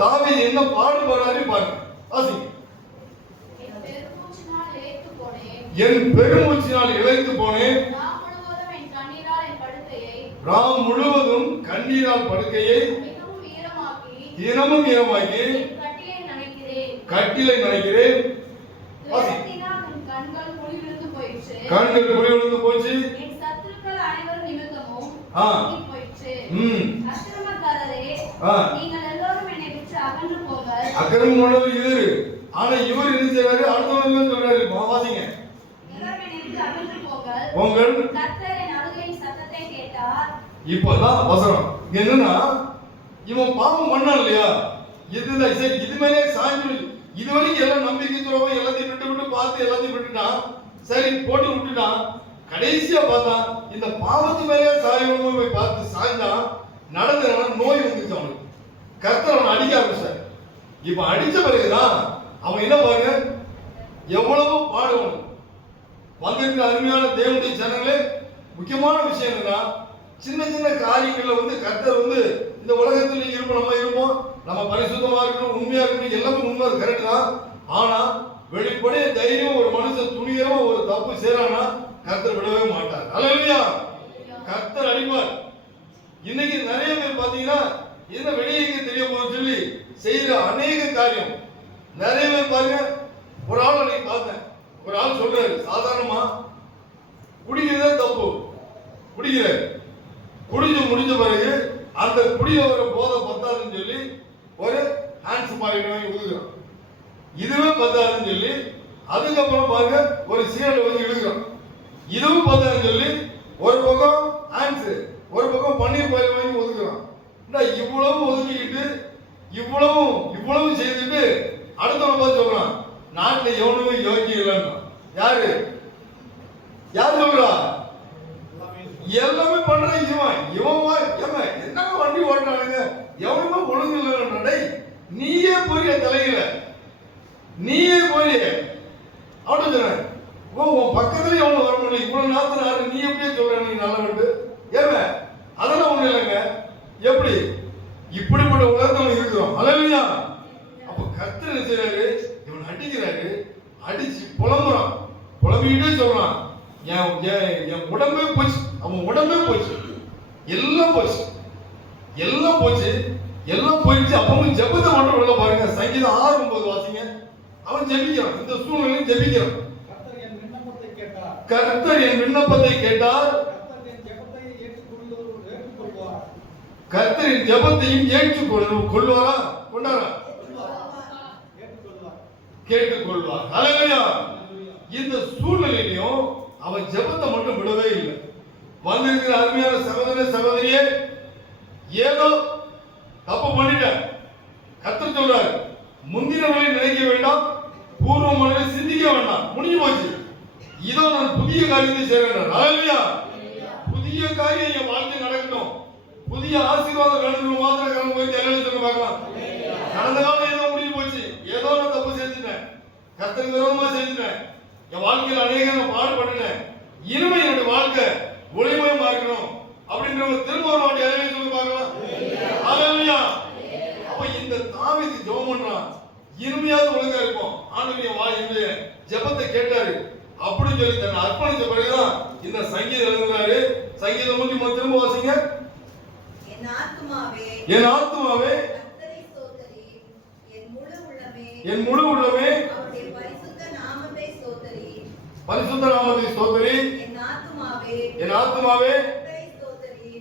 தாவீது என்ன பாடுபடுறாரு பாருங்க, வாசிங்க. என் பெருமூச்சினால் இழைத்து போனேன், ராம் முழுவதும் கண்ணீரால் படுக்கையை தினமும் ஈரமாக்கி கட்டிலை நனைக்கிறேன். கண்கள் குழி விழுந்து போச்சு. அக்கிரமம் உள்ளவர் இவரு. ஆனா இவர் என்ன செய்யறாரு? அடுத்தவங்க சொல்றாரு, வாசிங்க. உங்கள் இப்பதான் வசனம் என்னன்னா, இவன் பாவம் பண்ணான் இல்லையா, இதுதான் சரி, இது மேலே சாய்ந்து இது வரைக்கும் எல்லாம் நம்பிக்கை துறவன் எல்லாத்தையும் விட்டு விட்டு பார்த்து எல்லாத்தையும் விட்டுட்டான், சரி போட்டு விட்டுட்டான். கடைசியா பார்த்தா இந்த பாவத்து மேலே சாயணும் போய் பார்த்து சாய்ந்தான். நடந்த நோய் வந்துச்சு அவனுக்கு. கர்த்தர் அவனை அடிக்க ஆரம்பிச்சார். இப்ப அடிச்ச பிறகுதான் அவன் என்ன பாருங்க, எவ்வளவோ பாடுவான். வந்திருக்கிற அருமையான தேவனுடைய ஜனங்களே, முக்கியமான விஷயம் என்னன்னா, சின்ன சின்ன காரியங்கள்ல வந்து கர்த்தர் வந்து இந்த உலகத்தில் நீங்க இருப்போம், நம்ம இருப்போம், நம்ம பரிசுத்தமா இருக்கணும், உண்மையா இருக்கணும், எல்லாமே உண்மை கரெக்ட் தான். ஆனா வெளிப்படைய தைரியம் ஒரு மனுஷன் துணியரமா ஒரு தப்பு செய்யறானா கர்த்தர் விடவே மாட்டார். அல்லேலூயா. கர்த்தர் அடிப்பார். இன்னைக்கு நிறைய பேர் பாத்தீங்கன்னா என்ன வெளியே தெரிய போகுது சொல்லி செய்யற அநேக காரியம். நிறைய பேர் பாருங்க, ஒரு ஆள் அன்னைக்கு பார்த்தேன், ஒரு ஆள் சொல்றாரு, சாதாரணமா குடிக்கிறதே தப்பு, குடிக்கிறாரு, குடிச்சு முடிஞ்ச பிறகு அந்த குடியில வர போதை பத்தாதுன்னு சொல்லி ஒரு ஹேண்ட்ஸ் பாக்கெட் வாங்கி உதுக்குறோம். இதுவே பத்தாதுன்னு சொல்லி அதுக்கப்புறம் பாருங்க ஒரு சீரலை வாங்கி இழுக்கிறோம். இதுவும் பத்தாதுன்னு சொல்லி ஒரு பக்கம் ஹேண்ட்ஸ், ஒரு பக்கம் பன்னீர் பாயில் வாங்கி ஒதுக்குறோம். இவ்வளவு ஒதுக்கிக்கிட்டு இவ்வளவு செய்துட்டு அடுத்தவனை பார்த்து சொல்றான், நாட்டுல எவனுமே யோகியம் இல்லைன்னா. யாரு யார் சொல்றா? எல்லாமே பண்ற இவன் என்னங்க வண்டி ஓட்டுறானுங்க, எவனுமே ஒழுங்கு இல்லை. நீயே போறிய தலையில, நீயே போறிய அப்படின்னு சொன்ன. உன் பக்கத்துல எவனு வர முடியல, இவ்வளவு நாத்து நீ எப்படியே சொல்ற நீ நல்லவன்ட்டு? ஏன் அதெல்லாம் ஒண்ணு இல்லைங்க. எப்படி இப்படிப்பட்ட உலகத்துல இருக்கிறோம். அல்லேலூயா. அப்ப கர்த்தர் என்ன செய்யறாரு? இவன் அடிக்கிறாரு, அடிச்சு புலம்புறான், புலம்பிக்கிட்டே சொல்றான், என் உடம்பே போச்சு, அவன் உடம்பே போச்சு, எல்லாம் போச்சு, எல்லாம் போச்சு, எல்லாம் போயிடுச்சு. அப்பவும் ஜெபத்தை மட்டும் உள்ள பாருங்க. சங்கீதம் 6:9 வாசிங்க. அவன் ஜெபிக்கிறான், இந்த சூழ்நிலையில் ஜெபிக்கிறான். கர்த்தர் என் விண்ணப்பத்தை கேட்டார், கர்த்தரின் ஜெபத்தையும் ஏற்றுக் கொள்வாரா? கொண்டாரா? கேட்டுக்கொள்வார். அல்லேலூயா. இந்த சூழ்நிலையிலும் அவன் ஜெபத்தை மட்டும் விடவே இல்லை. வந்திருக்கிற அருமையான சகோதர சகோதரியே, ஏதோ தப்பு பண்ணிட்ட, கர்த்தர் சொல்றாரு, முந்தினவர்களை நினைக்க வேண்டாம், பூர்வ மனதை சிந்திக்க வேண்டாம், முடிஞ்சு போச்சு, இதோ நான் புதிய காரியத்தை செய்றேன். அல்லேலூயா. புதிய காரியம் என் வாழ்க்கை நடக்கட்டும், புதிய ஆசீர்வாதம் வேணும். மாத்திர கரம் போய் சொல்ல பார்க்கலாம். கடந்த காலம் ஏதோ முடிஞ்சு போச்சு, ஏதோ நான் தப்பு செஞ்சுட்டேன், கர்த்தருக்கு விரோதமா செஞ்சுட்டேன், என் வாழ்க்கையில் அநேக நான் பாடுபட்டேன், இனிமே என்னுடைய வாழ்க்கை ஒளிமயமா இருக்கணும் அப்படின்றவங்க திரும்ப ஒரு வாட்டி அலையில சொல்லி பார்க்கலாம். அல்லேலூயா. அப்ப இந்த தாவீது ஜெபம் பண்றான், இனிமையாவது ஒழுங்கா இருக்கும், ஆண்டவருடைய ஜெபத்தை கேட்டாரு அப்படின்னு சொல்லி தன்னை அர்ப்பணிச்ச பிறகுதான் இந்த சங்கீதம் எழுதுறாரு. சங்கீதம் 103 திரும்ப வாசிங்க. என் ஆத்துமாவே கர்த்தரை ஸ்தோத்திரி, என் முழு உள்ளமே அவருடைய பரிசுத்த நாமத்தை ஸ்தோத்திரி, பரிசுத்த நாமத்தை ஸ்தோத்திரி. என் ஆத்துமாவே கர்த்தரை ஸ்தோத்திரி,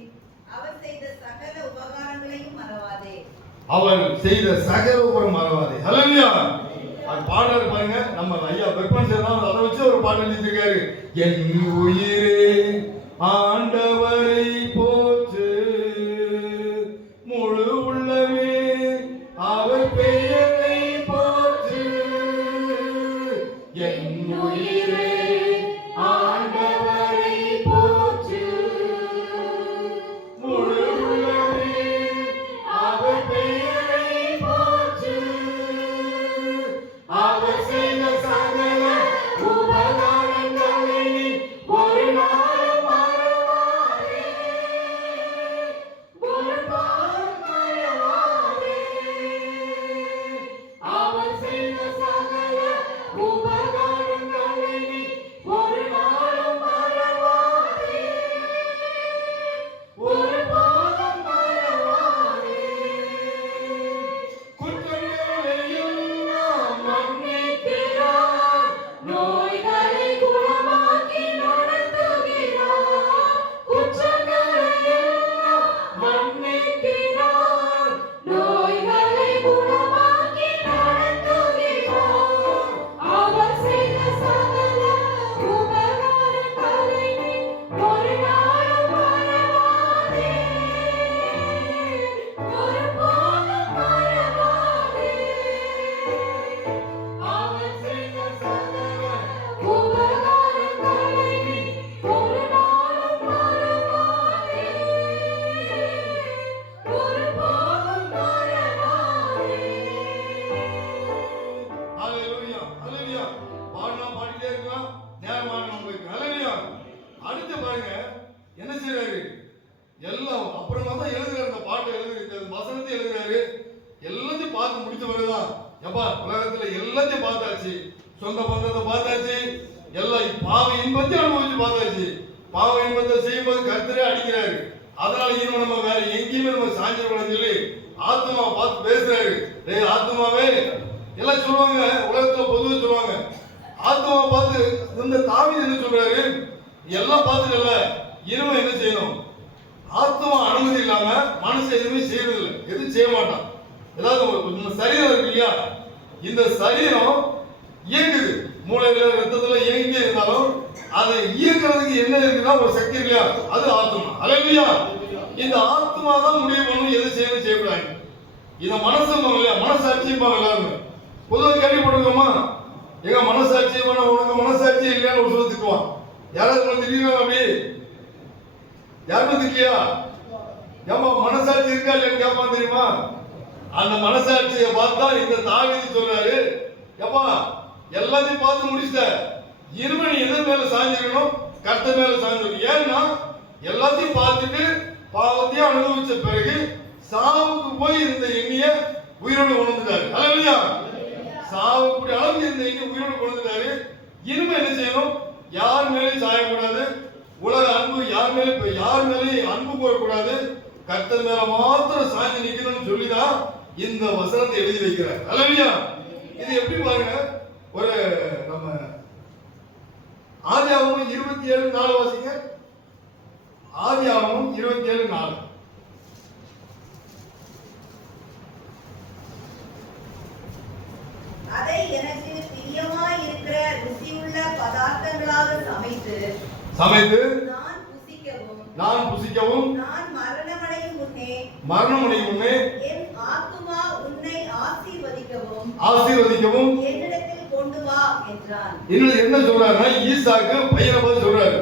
அவர் செய்த சகல உபகாரங்களையும் மறவாதே, அவர் செய்த சகல உபகாரம் மறவாதே. அல்லேலூயா. அது பாடல் பாருங்க, நம்ம ஐயா பெர்பன் சார் அதை வச்சு ஒரு பாடல் எழுதியிருக்காரு. என் உயிரே ஆண்டவரை போற்று, முழு உள்ளமே அவர் பெயரை போற்று. என் உயிரே ஆண்டவரை போற்று, முழு உள்ளமே அவர் பெயரை போற்று. அவர் செய்த சகல உபகாரங்களையும் அடுத்து பாருங்க என்ன செய்யறாரு, எல்லாம் அப்புறமா தான் எழுதுறாரு, இந்த பாட்டை எழுதுறாரு, இந்த வசனத்தை எழுதுறாரு. எல்லாத்தையும் பார்த்து முடிச்ச பிறகுதான் எப்பா உலகத்துல எல்லாத்தையும் பார்த்தாச்சு, சொந்த பந்தத்தை பார்த்தாச்சு, எல்லாம் பாவ இன்பத்தை அனுபவிச்சு பார்த்தாச்சு. பாவ இன்பத்தை செய்யும்போது கர்த்தரே அடிக்கிறாரு. அதனால இனிமே நம்ம வேற எங்கேயுமே நம்ம சாஞ்சிடக்கூடாதுன்னு சொல்லி ஆத்மாவை பார்த்து பேசுறாரு. டேய் ஆத்மாவே, எல்லாம் சொல்லுவாங்க உலகத்துல பொதுவாக சொல்லுவாங்க. ஆத்மாவை பார்த்து இந்த தாவீது என்ன சொல்றாரு, எல்லாம் பார்த்துக்கல, இனிமே என்ன செய்யணும், ஆத்மா அனுமதி இல்லாம மனசு எதுவுமே செய்யறது இல்லை, எதுவும் செய்ய மாட்டான். ஏதாவது சரீரம் இருக்கு இல்லையா, இந்த சரீரம் இயங்குது, மூளையில ரத்தத்துல இயங்கி இருந்தாலும் அதை இயக்கிறதுக்கு என்ன இருக்குன்னா ஒரு சக்தி இல்லையா, அது ஆத்மா. அல்லேலூயா. இந்த ஆத்மா தான் முடிவு பண்ணும் எது செய்யணும் செய்யக்கூடாது. இத மனசும்பாங்க இல்லையா, மனசாட்சிம்பாங்க எல்லாருமே. பொதுவாக கேள்விப்பட்டிருக்கோமா, எங்க மனசாட்சி உனக்கு மனசாட்சி இல்லையான்னு ஒரு சொல்ல திட்டுவான். யாராவது திடீர்னு அப்படி யாருமே திட்டியா, ஏமா மனசாட்சி இருக்கா இல்லையான்னு கேட்பான் தெரியுமா. அந்த மனசாட்சியை பார்த்தா இந்த தாவீது சொல்றாரு, எப்பா எல்லாத்தையும் பார்த்து முடிச்சிட்ட, இனிமே நீ எதன் மேல சாஞ்சிருக்கணும், கர்த்தர் மேல சாஞ்சிருக்கணும். ஏன்னா எல்லாத்தையும் பார்த்துட்டு பாவத்தையும் அனுபவிச்ச பிறகு சாவுக்கு போய் இந்த எண்ணிய உயிரோடு கொண்டுட்டாரு. அல்லேலூயா. சாவுக்குரிய அளவுக்கு இந்த எண்ணி உயிரோடு கொண்டுட்டாரு. இனிமே என்ன செய்யணும், யார் மேலேயும் சாயக்கூடாது, உலக அன்பு யார் மேலேயும் அன்பு கூறக்கூடாது, கர்த்தர் மேல மாத்திரம் சாய்ந்து நிக்கணும்னு சொல்லிதான் இந்த வசனத்தை எழுதி வைக்கிறார். அல்லேலூயா. இது எப்படி பாருங்க, ஒரு நம்ம ஆதியாகமம் 27:4 வாசிங்க. ஆதியாகமம் 27:4. அதை எனக்கு பிரியமாய் இருக்கிற ருசியுள்ள பதார்த்தங்களாக சமைத்து நான் புசிக்கவும் நான் மரணமடையும் முன்னே என் ஆத்துமா உன்னை ஆசீர்வதிக்கவும் என்னிடத்தில் கொண்டு வா என்றான். இன்னும் என்ன சொல்றாருன்னா, ஈசாக்கு பையனை பார்த்து சொல்றாரு,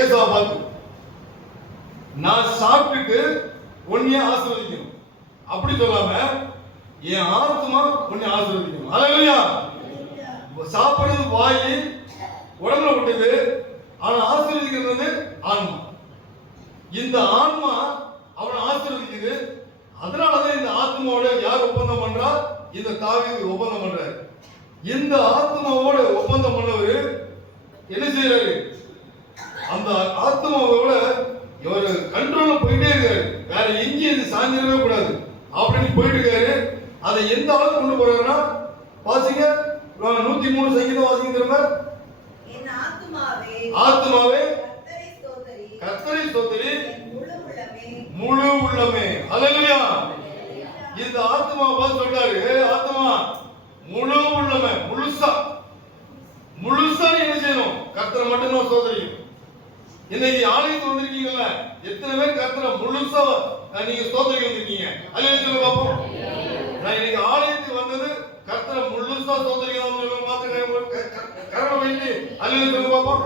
ஏசாவை பார்த்து, நான் சாப்பிட்டுட்டு உன்னைய ஆசீர்வதிக்கணும் அப்படி சொல்லாம என் ஆத்மா உன்னை ஆசீர்வதிக்கணும். அல்லேலூயா. சாப்பிடுறது வாயி உடம்புல விட்டது, ஆனா ஆசீர்வதிக்கிறது ஆன்மா. இந்த ஆன்மா அவனை ஆசீர்வதிக்குது. அதனாலதான் இந்த ஆத்மாவோட யார் ஒப்பந்தம் பண்றா, இந்த தாவீது ஒப்பந்தம் பண்றாரு. இந்த ஆத்மாவோட ஒப்பந்தம் பண்ணவர் என்ன செய்யறாரு, அந்த ஆத்மாவோட இவர் கண்ட்ரோல்ல போயிட்டே இருக்காரு, வேற எங்கேயும் இது சாஞ்சிடவே கூடாது அப்படின்னு போயிட்டு இருக்காரு. அதை எந்த அளவுக்கு கொண்டு போறாருன்னா, வாசிங்க 103 சங்கீதம் வாசிங்க திரும்ப. என் ஆத்மாவே கர்த்தரை ஸ்தோத்திரி, முழு உள்ளமே. அல்லேலூயா. இந்த ஆத்மா பார்த்து சொல்றாரு, ஆத்மா முழு உள்ளமே, முழுசா என்ன செய்யணும், கர்த்தரை மட்டும் தான் ஸ்தோத்திரியும். இன்னைக்கு ஆலயத்துக்கு வந்திருக்கீங்கல்ல, எத்தனை பேர் கர்த்தரை முழுசா நீங்க ஸ்தோத்திரிக்க வந்திருக்கீங்க? அல்லேலூயா சொல்லுங்க பாப்போம். நான் இன்னைக்கு ஆலயத்துக்கு வந்தது கர்த்தரை முழுசா ஸ்தோத்திரிக்கணும் சொல்லுங்க பாத்து, கரவை வைத்து அல்லேலூயா சொல்லுங்க பாப்போம்.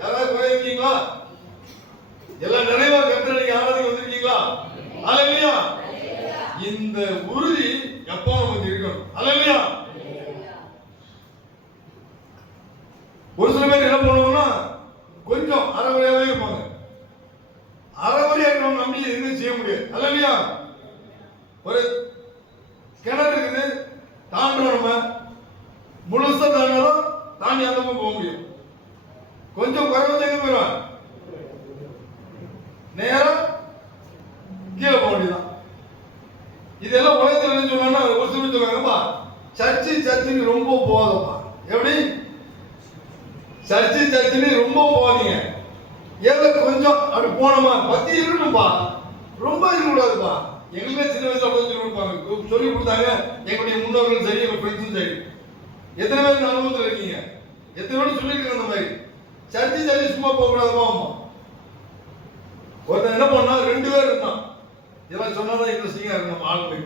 யாராவது குறை இருக்கீங்களா? எல்லாம் நிறைவா கர்த்தரை நீங்க ஆராதிக்க வந்திருக்கீங்களா? அல்லேலூயா. இந்த உறுதி எப்போ நமக்கு இருக்கணும். அல்லேலூயா. ஒரு சில பேர் என்ன பண்ணுவாங்கன்னா, கொஞ்சம் அறகுறையாவே இருப்பாங்க. அறகுறையா இருக்கிறவங்க நம்பி எதுவும் செய்ய முடியாது. அல்லேலூயா. ஒரு கிணறு இருக்குது, தாண்டணும், நம்ம முழுசா தாண்டாலும் தாண்டி அந்த போக முடியும். கொஞ்சம் குறைவா எங்க போயிடுவான், நேரம் கீழே போக வேண்டியதான். இதெல்லாம் உலகத்தில் என்ன சொல்லுவாங்கன்னா, ஒரு சில சொல்லுவாங்கப்பா, சர்ச்சுன்னு ரொம்ப போகாதப்பா. எப்படி சர்ச்சுன்னு ரொம்ப போகாதீங்க, ஏதோ கொஞ்சம் அப்படி போனோமா பத்தி இருக்கணும்பா, ரொம்ப இருக்கக்கூடாதுப்பா. எங்களுமே சின்ன வயசுல சொல்லி கொடுப்பாங்க, சொல்லி கொடுத்தாங்க எங்களுடைய முன்னோர்களும் சரி, எங்க ஃப்ரெண்ட்ஸும் சரி. எத்தனை பேர் அனுபவத்தில் இருக்கீங்க, எத்தனை பேர் சொல்லியிருக்காங்க அந்த மாதிரி சர்ச்சு சும்மா போகக்கூடாதுமா. ஒருத்தன் என்ன பண்ணா, 2 பேர் இருந்தான். இதெல்லாம் சொன்னாதான் இன்ட்ரெஸ்டிங்கா இருக்கு நம்ம ஆளுக்கு.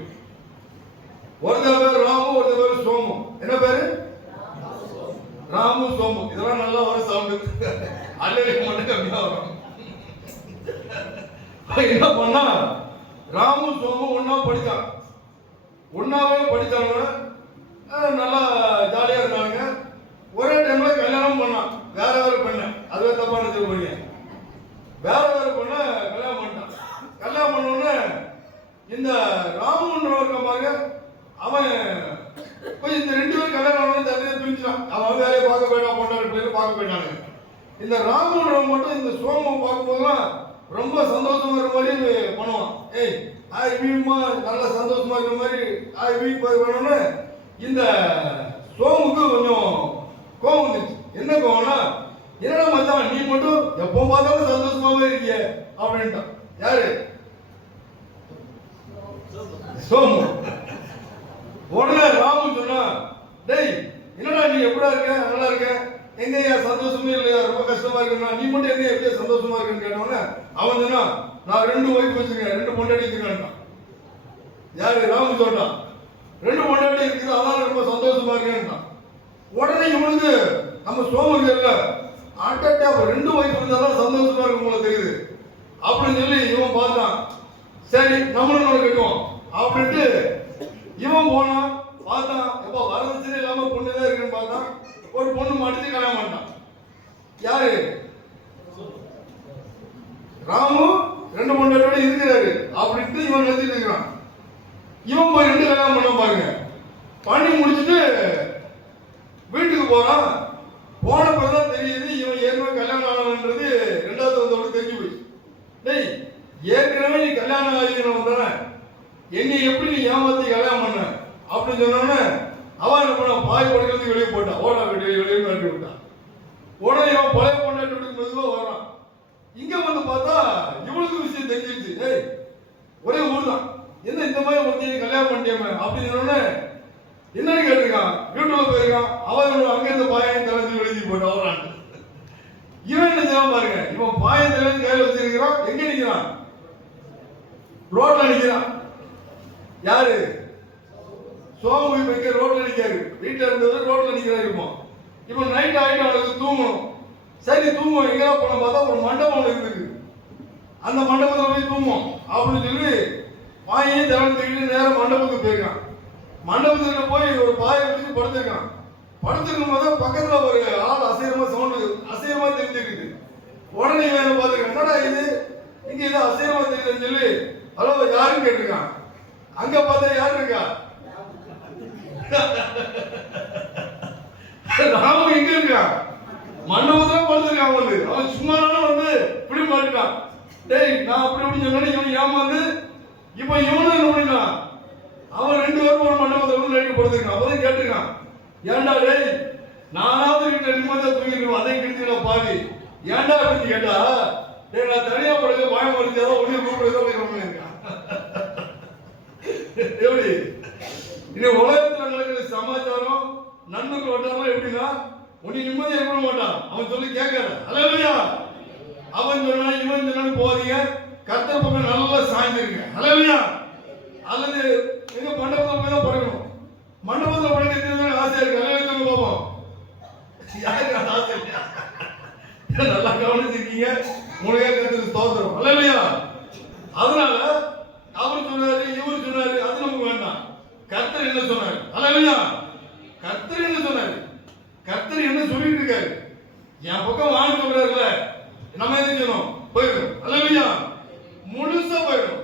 ஒருத்தர் பேர் ராமு, ஒருத்தர் பேர் சோமு. என்ன பேரு? ராமு சோமு. இதெல்லாம் நல்லா வர சவுண்ட், அல்லது மட்டும் கம்மியா வரும். என்ன பண்ணா, ராமு சோமு ஒன்னா படிச்சான். ஒன்னாவே படிச்சாங்க, நல்லா ஜாலியா இருந்தாங்க. ஒரே டைம்ல கல்யாணம் பண்ணான். வேற வேற தப்பா நினைச்சு போறீங்க. வேற வேற பொண்ண கல்யாணம் பண்ணிட்டான். கல்யாணம் பண்ண உடனே இந்த ராமுன்றவங்க அவன் கொஞ்சம் இந்த 2 பேரும் கல்யாணம் ஆனவங்க தனியா துணிச்சான். அவன் வேலையை பார்க்க போயிட்டான், பொண்டாட்டி பிள்ளைங்க பார்க்க போயிட்டாங்க. இந்த ராமுன்றவன் மட்டும் இந்த சோம பார்க்கும் போதெல்லாம் ரொம்ப சந்தோஷமா இருக்கிற மாதிரி பண்ணுவான். ஏய் வீமா நல்லா சந்தோஷமா இருக்கிற மாதிரி வீக் வேணும்னு இந்த சோமுக்கு கொஞ்சம் கோவம் வந்துச்சு. என்ன கோவம்னா, என்னடா மச்சான் நீ மட்டும் எப்போ பார்த்தாலும் சந்தோஷமாவே இருக்கிய அப்படின்ட்டான். யாரு? சோமு. உடனே ராமு சொன்னா, டேய் என்னடா நீ எப்படா இருக்க, நல்லா இருக்க, எங்கயா சந்தோஷமே இல்லையா, ரொம்ப கஷ்டமா இருக்குன்னா, நீ மட்டும் எங்க எப்படியா சந்தோஷமா இருக்குன்னு கேட்டவன அவன் சொன்னா, நான் 2 ஒய்ஃப் வச்சிருக்கேன், 2 பொண்டாட்டி வச்சிருக்கேன். யாரு? ராமு சொல்றான், 2 பொண்டாட்டி இருக்குது, அதான் ரொம்ப சந்தோஷமா இருக்கேன். உடனே இவனுக்கு நம்ம சோமுக்கு இல்ல அட்டா 2 ஒய்ஃப் இருந்தாலும் சந்தோஷமா இருக்கும் போல தெரியுது அப்படின்னு சொல்லி இவன் பார்த்தான். சரி நம்மளும் கட்டுவோம் அப்படின்ட்டு இவன் போனான். பார்த்தான், எப்ப வரதட்சணை இல்லாம பொண்ணுதான் இருக்குன்னு பார்த்தான். ஒரு பொண்ணு மாட்டிச்சு கல்யாணம் பண்ணிட்டான். யாரு? ராமு 2 பொண்டாட்டியோட இருக்கிறாரு அப்படின்ட்டு இவன் நினைச்சிட்டு இருக்கிறான். இவன் போய் 2 கல்யாணம் பண்ண பாருங்க. பண்ணி முடிச்சுட்டு வீட்டுக்கு போறான். போன பிறகுதான் தெரியுது இவன் ஏற்கனவே கல்யாணம் ஆனவன்றது 2வது வந்தவனுக்கு தெரிஞ்சு போயிடுச்சு. டேய் ஏற்கனவே நீ கல்யாணம் ஆகிக்கிறவன் தானே, என்னை எப்படி நீ ஏமாத்தி கல்யாணம் பண்ண அப்படின்னு சொன்னோன்னே அவன் என்ன பண்ண, பாய் படுக்கிறது வெளியே போட்டான். ஓடா வெளியே மாட்டி விட்டான். உடனே இவன் பழைய பொண்டாட்டி வீட்டுக்கு மெதுவாக வரான். இங்க வந்து பார்த்தா இவனுக்கு விஷயம் தெரிஞ்சிருச்சு. ஏய் ஒரே ஊர் தான், என்ன இந்த மாதிரி ஒருத்தர் கல்யாணம் பண்ணிட்டேமே அப்படின்னு சொன்னோன்னே என்னன்னு கேட்டிருக்கான். வீட்டுல போயிருக்கான். அவன் அங்கிருந்து பாயம் தலைஞ்சு எழுதி போட்டு அவரான். இவன் என்ன செய்வான் பாருங்க, இவன் பாயம் தலைஞ்சு கையில் வச்சிருக்கிறான். எங்க நிக்கிறான்? ரோட்ல நிக்கிறான். யாரு? சோமு இப்ப ரோட்ல நிக்காரு. வீட்டுல இருந்தவர் ரோட்ல நிக்கிறாரு. இப்போ நைட் ஆயிட்டு அவனுக்கு தூங்கணும். சரி தூங்குவோம், எங்கேயா போன பார்த்தா ஒரு மண்டபம் இருக்குது. அந்த மண்டபத்தில் போய் தூங்குவோம் அப்படின்னு சொல்லி பாயை தவழ்ந்துக்கிட்டு நேரம் மண்டபத்துக்கு போயிருக்கான். மண்டபத்துல போய் ஒரு பாயை வச்சு படுத்திருக்கான். படுத்துக்கும் போது பக்கத்துல ஒரு ஆள் அசைரமா சவுண்டு அசைரமா தெரிஞ்சிருக்கு. உடனே வேற பாத்துருக்கான், என்னடா இது இங்க ஏதோ அசைரமா தெரியுதுன்னு சொல்லி ஹலோ யாருன்னு கேட்டிருக்கான். அங்க பார்த்தா யாரு இருக்கா? ராமு எங்க இருக்கான்? மண்டபத்துல படுத்திருக்கான். அவன் சும்மா வந்து இப்படி மாட்டிட்டான். டேய் நான் அப்படி இப்படி சொன்னா இவன் ஏமாந்து இப்ப இவனும் என்ன பண்ணிட்டான், அவன் 2 பேரும் ஒரு மண்டபத்துல நைட்டு படுத்திருக்கான். அப்பதான் கேட்டிருக்கான், ஏன்டா டேய் நானாவது கிட்ட நிம்மதியா தூங்கிட்டு அதை கிழிச்சுடா பாதி, ஏன்டா அப்படின்னு கேட்டா, டேய் நான் தனியா படுக்க பயம் வருது ஒண்ணு கூப்பிடுறதா இருக்கான். எப்படி இது உலகத்துல நடக்கிற சமாச்சாரம் நண்பர்கள் வட்டாரம் எப்படின்னா உன்னை நிம்மதியா இருக்க மாட்டான். அவன் சொல்லி கேட்கற அல்லையா, அவன் சொன்னா இவன் சொன்னான்னு போதீங்க, கர்த்தர் பக்கம் நல்லா சாய்ந்திருங்க அல்லையா. அல்லது எங்க மண்டபத்தில் போய் தான் படுக்கணும். மண்டபத்தில் படுக்க எத்தனை ஆசையா இருக்கு அல்லையா பாப்போம். யாருக்கு அந்த ஆசை இல்லையா? நல்லா கவனிச்சிருக்கீங்க. முழுமையா கர்த்தருக்கு ஸ்தோத்திரம் அல்லையா. அதனால அவர் சொன்னாரு இவர் சொன்னாரு அது நமக்கு வேண்டாம். கர்த்தர் என்ன சொன்னாரு அல்லையா, கர்த்தர் என்ன சொன்னாரு, கர்த்தர் என்ன சொல்லிட்டு இருக்காரு, என் பக்கம் வாங்க சொல்றாருல, நம்ம என்ன செய்யணும், போயிடும் அல்லையா, முழுசா போயிடும்.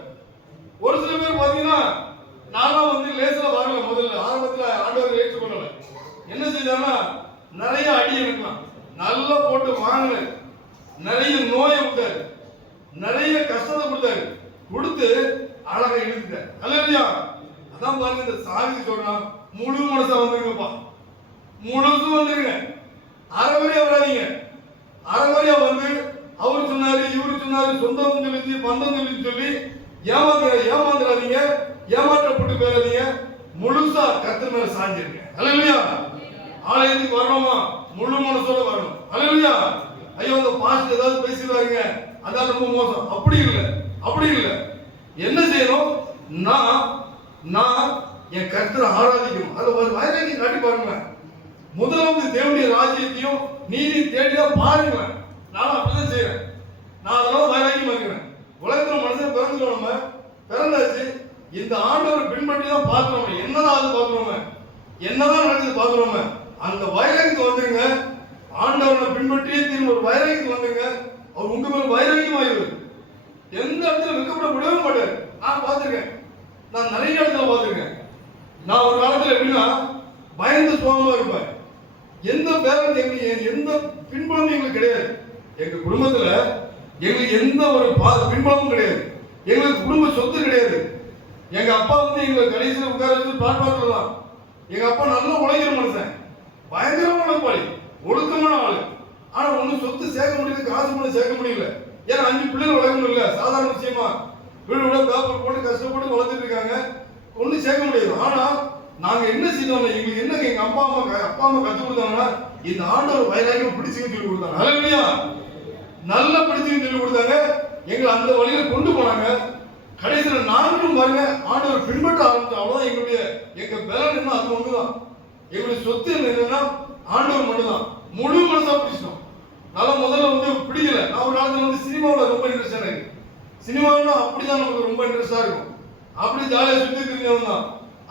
ஒரு சில பேர் பாத்தீங்கன்னா நானும் வந்து லேசில வரல, முதல்ல ஆரம்பத்துல ஆண்டவர் ஏற்றுக்கொள்ளல, என்ன செஞ்சாருன்னா நிறைய அடி இருக்கலாம், நல்லா போட்டு வாங்கல, நிறைய நோயை விட்டாரு, நிறைய கஷ்டத்தை கொடுத்தாரு, கொடுத்து அழகா இழுத்துட்டார் அல்லையா. அதான் பாருங்க இந்த சாமி சொல்றான், முழு மனசா வந்துருங்கப்பா, முழுசும் வந்துருங்க, அறவரையா வராதீங்க. அறவரையா வந்து அவரு சொன்னாரு இவரு சொன்னாரு சொந்தம் சொல்லிச்சு பந்தம் சொல்லிச்சு சொல்லி ஏமாந்துடாதீங்க, ஏமாற்றப்பட்டு போயிடாதீங்க. முழுசா கர்த்தர் மேல சாஞ்சிருங்க அல்லையா. ஆலயத்துக்கு வரணுமா முழு மனசோட வரணும் அல்லையா. ஐயோ அந்த பாஸ்ட் ஏதாவது பேசிடுவாருங்க அதான் ரொம்ப மோசம், அப்படி இல்லை, அப்படி இல்லை. என்ன செய்யணும், நான் என் கர்த்தரை ஆராதிக்கணும். அதை ஒரு வைராக்கியம் காட்டி பாருங்க. முதலாவது தேவனுடைய ராஜ்யத்தையும் நீதி தேடிதான் பாருங்க. நான் அப்படிதான் செய்யறேன். நான் அதெல்லாம் வைராக்கியமா இருக்கிறேன். உலகத்துல மனுஷன் பிறந்துட்டோம், நம்ம பிறந்தாச்சு, இந்த ஆண்டவரை பின்பற்றி தான் பார்க்கிறோம். என்னதான் அது பார்க்கிறோம், என்னதான் நடக்குது பார்க்கிறோம். அந்த வைராக்கியத்தை வந்துருங்க, ஆண்டவனை பின்பற்றியே திரும்ப ஒரு வைராக்கியம் வந்துங்க, அவர் உங்க மேல வைராக்கியமாயிருவார். எந்த இடத்துல வெக்கப்பட விடவே மாட்டார். நான் பார்த்திருக்கேன், நான் நிறைய இடத்துல பார்த்திருக்கேன். நான் ஒரு காலத்துல எப்படின்னா பயந்து சுகமா இருப்பேன். எந்த பேரண்ட் எங்களுக்கு எந்த பின்புலமும் எங்களுக்கு கிடையாது. எங்க குடும்பத்துல எங்களுக்கு எந்த ஒரு பின்புலமும் கிடையாது. எங்களுக்கு குடும்ப சொத்து கிடையாது. எங்க அப்பா வந்து எங்களை கடைசியில் உட்கார வச்சு பாட்டு தான். எங்க அப்பா நல்ல உழைக்கிற மனுஷன், பயங்கரமான உழைப்பாளி, ஒழுக்கமான ஆளு. ஆனா ஒன்னும் சொத்து சேர்க்க முடியல, காசு பண்ண சேர்க்க முடியல. ஏன்னா 5 பிள்ளைகள் வளர்க்கணும் இல்ல, சாதாரண விஷயமா வீடு விட பேப்பர் போட்டு கஷ்டப்பட்டு வளர்த்துட்டு இருக்காங்க, ஒன்னும் சேர்க்க முடியாது. ஆனா நாங்க என்ன செய்தோம், எங்களுக்கு என்ன எங்க அப்பா அம்மா கற்றுக் கொடுத்தாங்கன்னா, இந்த ஆண்டவர் வைராக்கியம் பிடிச்சுன்னு சொல்லி கொடுத்தாங்க. அல்லேலூயா, நல்லா பிடிச்சுன்னு சொல்லி கொடுத்தாங்க. எங்களை அந்த வழியில கொண்டு போனாங்க. கடைசியில் நாங்களும் பாருங்க ஆண்டவர் பின்பற்ற ஆரம்பிச்சோம். அவ்வளவுதான் எங்க பலன் என்ன, அது ஒண்ணுதான். எங்களுடைய சொத்து என்னன்னா ஆண்டவர் மட்டும்தான். முழு மனசா பிடிச்சிட்டோம். நல்லா முதல்ல வந்து பிடிக்கல. நான் ஒரு காலத்துல வந்து சினிமாவில் ரொம்ப இன்ட்ரெஸ்டா இருக்கு. சினிமாவுன்னா அப்படிதான் நமக்கு ரொம்ப இன்ட்ரெஸ்டா இருக்கும். அப்படி ஜாலியா சுத்தி தெரிஞ்சவன் தான்.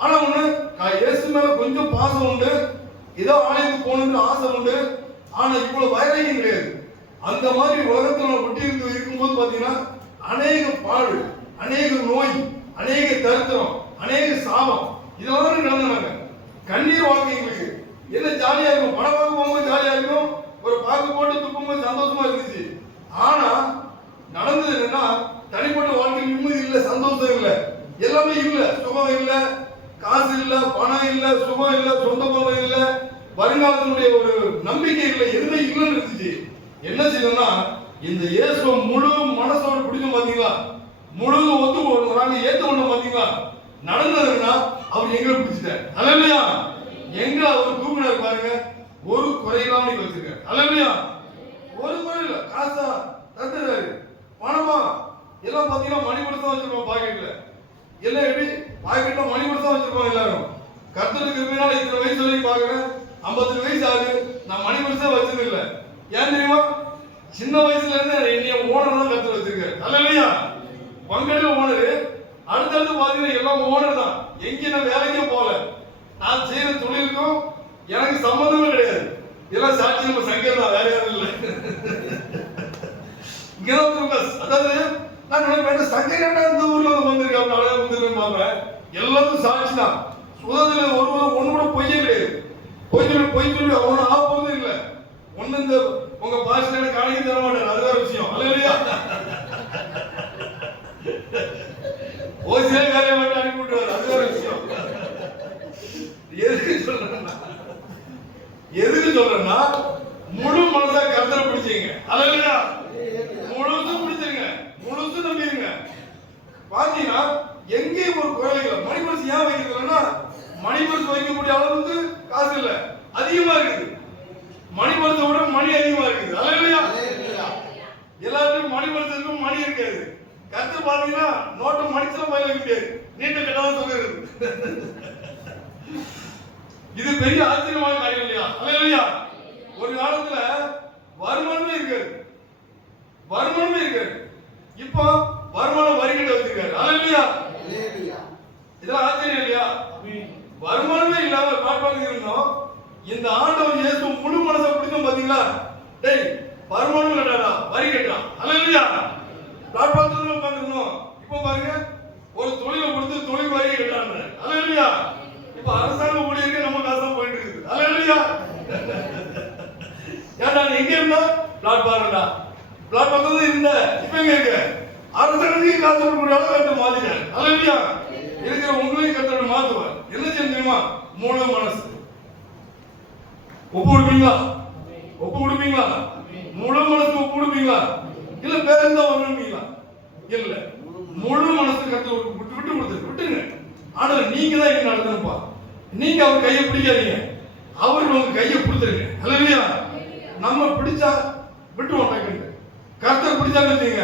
ஆனா ஒண்ணு, இயேசு மேல கொஞ்சம் பாசம் உண்டு, ஏதோ ஆலயத்துக்கு போகணும்னு ஆசை உண்டு. ஆனா இவ்வளவு வைராக்கியம் கிடையாது. அந்த மாதிரி உலகத்துல ஒட்டி இருக்கும்போது பாத்தீங்கன்னா அநேக பாடு, அநேக நோய், அநேக தரித்திரம், அநேக சாபம், இதெல்லாம் நடந்தாங்க. கண்ணீர் வாழ்க்கை எங்களுக்கு என்ன ஜாலியா இருக்கும், படம் பார்க்க போகும்போது ஜாலியா இருக்கும், ஒரு பாக்கு போட்டு துப்பும்போது சந்தோஷமா இருந்துச்சு. ஆனா நடந்தது என்னன்னா, தனிப்பட்ட வாழ்க்கை நிம்மதி இல்லை, சந்தோஷம் இல்லை, எல்லாமே இல்லை. சுகம் இல்லை, காசு இல்லை, பணம் இல்லை, சுகம் இல்லை, சொந்த பணம் இல்லை, வருங்காலத்தினுடைய ஒரு நம்பிக்கை இல்லை, எதுவுமே இல்லைன்னு இருந்துச்சு. என்ன செய்யணும்னா, இந்த இயேசுவை முழு மனசோட பிடிக்கும் பாத்தீங்களா, முழுதும் ஒத்து நாங்க ஏற்றுக்கொண்டோம் பாத்தீங்களா, நடந்ததுன்னா அவர் எங்களை பிடிச்சிட்டார். அல்லேலூயா, எங்க அவர் தூக்குனார் பாருங்க, ஒரு குறையில்லாம நீங்க வச்சிருக்க. அல்லேலூயா, ஒரு குறை இல்ல. காசா தந்துறாரு, பணமா எல்லாம் பாத்தீங்கன்னா மணி கொடுத்து தான் வச்சிருப்போம் பாக்கெட்ல. எல்லாம் எப்படி பாக்கெட்ல மணி கொடுத்து தான் வச்சிருப்போம் எல்லாரும். கர்த்தருக்கு கிருபையினால இத்தனை வயசு வரைக்கும் பாக்குறேன், 52 வயசு ஆகுது, நான் மணி கொடுத்து வச்சது இல்லை. ஏன் தெரியுமா, சின்ன வயசுல இருந்து என்னைய ஓனர் தான் கத்து வச்சிருக்காரு. அல்லேலூயா, பங்கடையில ஓனரு, அடுத்தடுத்து பாத்தீங்கன்னா எல்லாம் ஓனர் தான். எங்கேயும் நான் வேலைக்கே போகல, நான் செய்யற தொழிலுக்கும் எனக்கு சம்பந்தமே கிடையாது. இதெல்லாம் சாட்சி நம்ம சங்கர் தான், வேற யாரும் இல்லை. இங்கதான் அதாவது நான் நினைப்பேன், சங்கர் இந்த ஊர்ல வந்திருக்கேன், அழகா வந்துருக்கேன் பாப்பேன். எல்லாரும் சாட்சி தான். சுதந்திர ஒண்ணு கூட பொய்யே கிடையாது. பொய் சொல்லி அவனோட ஆப்பதும் இல்லை. ஒண்ணு இந்த உங்க பாஷை எனக்கு காணிக்க தர மாட்டாரு, அதுதான் விஷயம். அல்லேலூயா, ஓசியா வேலையை மட்டும் அனுப்பி விட்டுவாரு, அதுதான் விஷயம். எதுக்கு சொல்றேன்னா முழு மனசா கர்த்தரை பிடிச்சீங்க. அல்லேலூயா, முழுசும் பிடிச்சிருங்க, முழுசும் நம்பிடுங்க. பாத்தீங்கன்னா எங்கேயும் ஒரு குறைகளை மணிபரிசு ஏன் வைக்கிறதுனா, மணிபரிசு வைக்கக்கூடிய அளவுக்கு காசு இல்ல, அதிகமா இருக்குது. மணிபரிசை விட மணி அதிகமா இருக்குது. அல்லேலூயா, எல்லாருக்கும் மணிபரிசு இருக்கும், மணி இருக்காது. கர்த்தர் பாத்தீங்கன்னா நோட்டு மணிச்சல பயில முடியாது, நீண்ட கட்டாதான் சொல்லுறது. இது பெரிய ஆச்சரியமான காரியம் இல்லையா? அல்லேலூயா, ஒரு காலத்துல வருமானமே இருக்காது, இப்போ வருமானம் வரி கட்ட வச்சிருக்காரு. அல்லேலூயா, இதெல்லாம் ஆச்சரியம் இல்லையா? வருமானமே இல்லாம பாட்டு இருந்தோம். இந்த ஆண்டவர் இயேசு முழு மனசை பிடிக்கும் பாத்தீங்களா? டேய், வருமானம் கட்டாரா, வரி கட்டான். அல்லேலூயா, பிளாட்பாரத்துல உட்கார்ந்துருந்தோம். இப்போ பாருங்க, ஒரு தொழிலை கொடுத்து தொழில் வரி கட்டாங்க. அல்லேலூயா, இப்ப அரசாங்க ஊழியருக்கு நம்ம காசா போயிட்டு இருக்குது. அல்லேலூயா, ஏன்டா நீ எங்க இருந்தா? பிளாட்பாரம்டா, பிளாட்பாரத்துல இருந்த, இப்ப எங்க இருக்க? அரசாங்கத்துக்கு காசு கொடுக்கக்கூடிய அளவுக்கு மாத்திட்டாரு. அல்லேலூயா, இருக்கிற உங்களையும் கர்த்தர் மாத்துவார். என்ன செய்ய தெரியுமா? முழு மனசு. ஒப்பு கொடுப்பீங்களா? முழு மனசு ஒப்பு கொடுப்பீங்களா? இல்ல பேருந்தா வருவீங்களா? இல்ல, முழு மனசு கர்த்தர் விட்டுங்க. ஆனா நீங்க தான் இங்க நடந்தப்பா. நீங்க அவர் கையை பிடிக்காதீங்க, அவருக்கு உங்க கையை பிடிச்சிருங்க. அல்லேலூயா, நம்ம பிடிச்சா விட்டுருவோம் டக்குன்னு. கர்த்தர் பிடிச்சாங்க வச்சுங்க,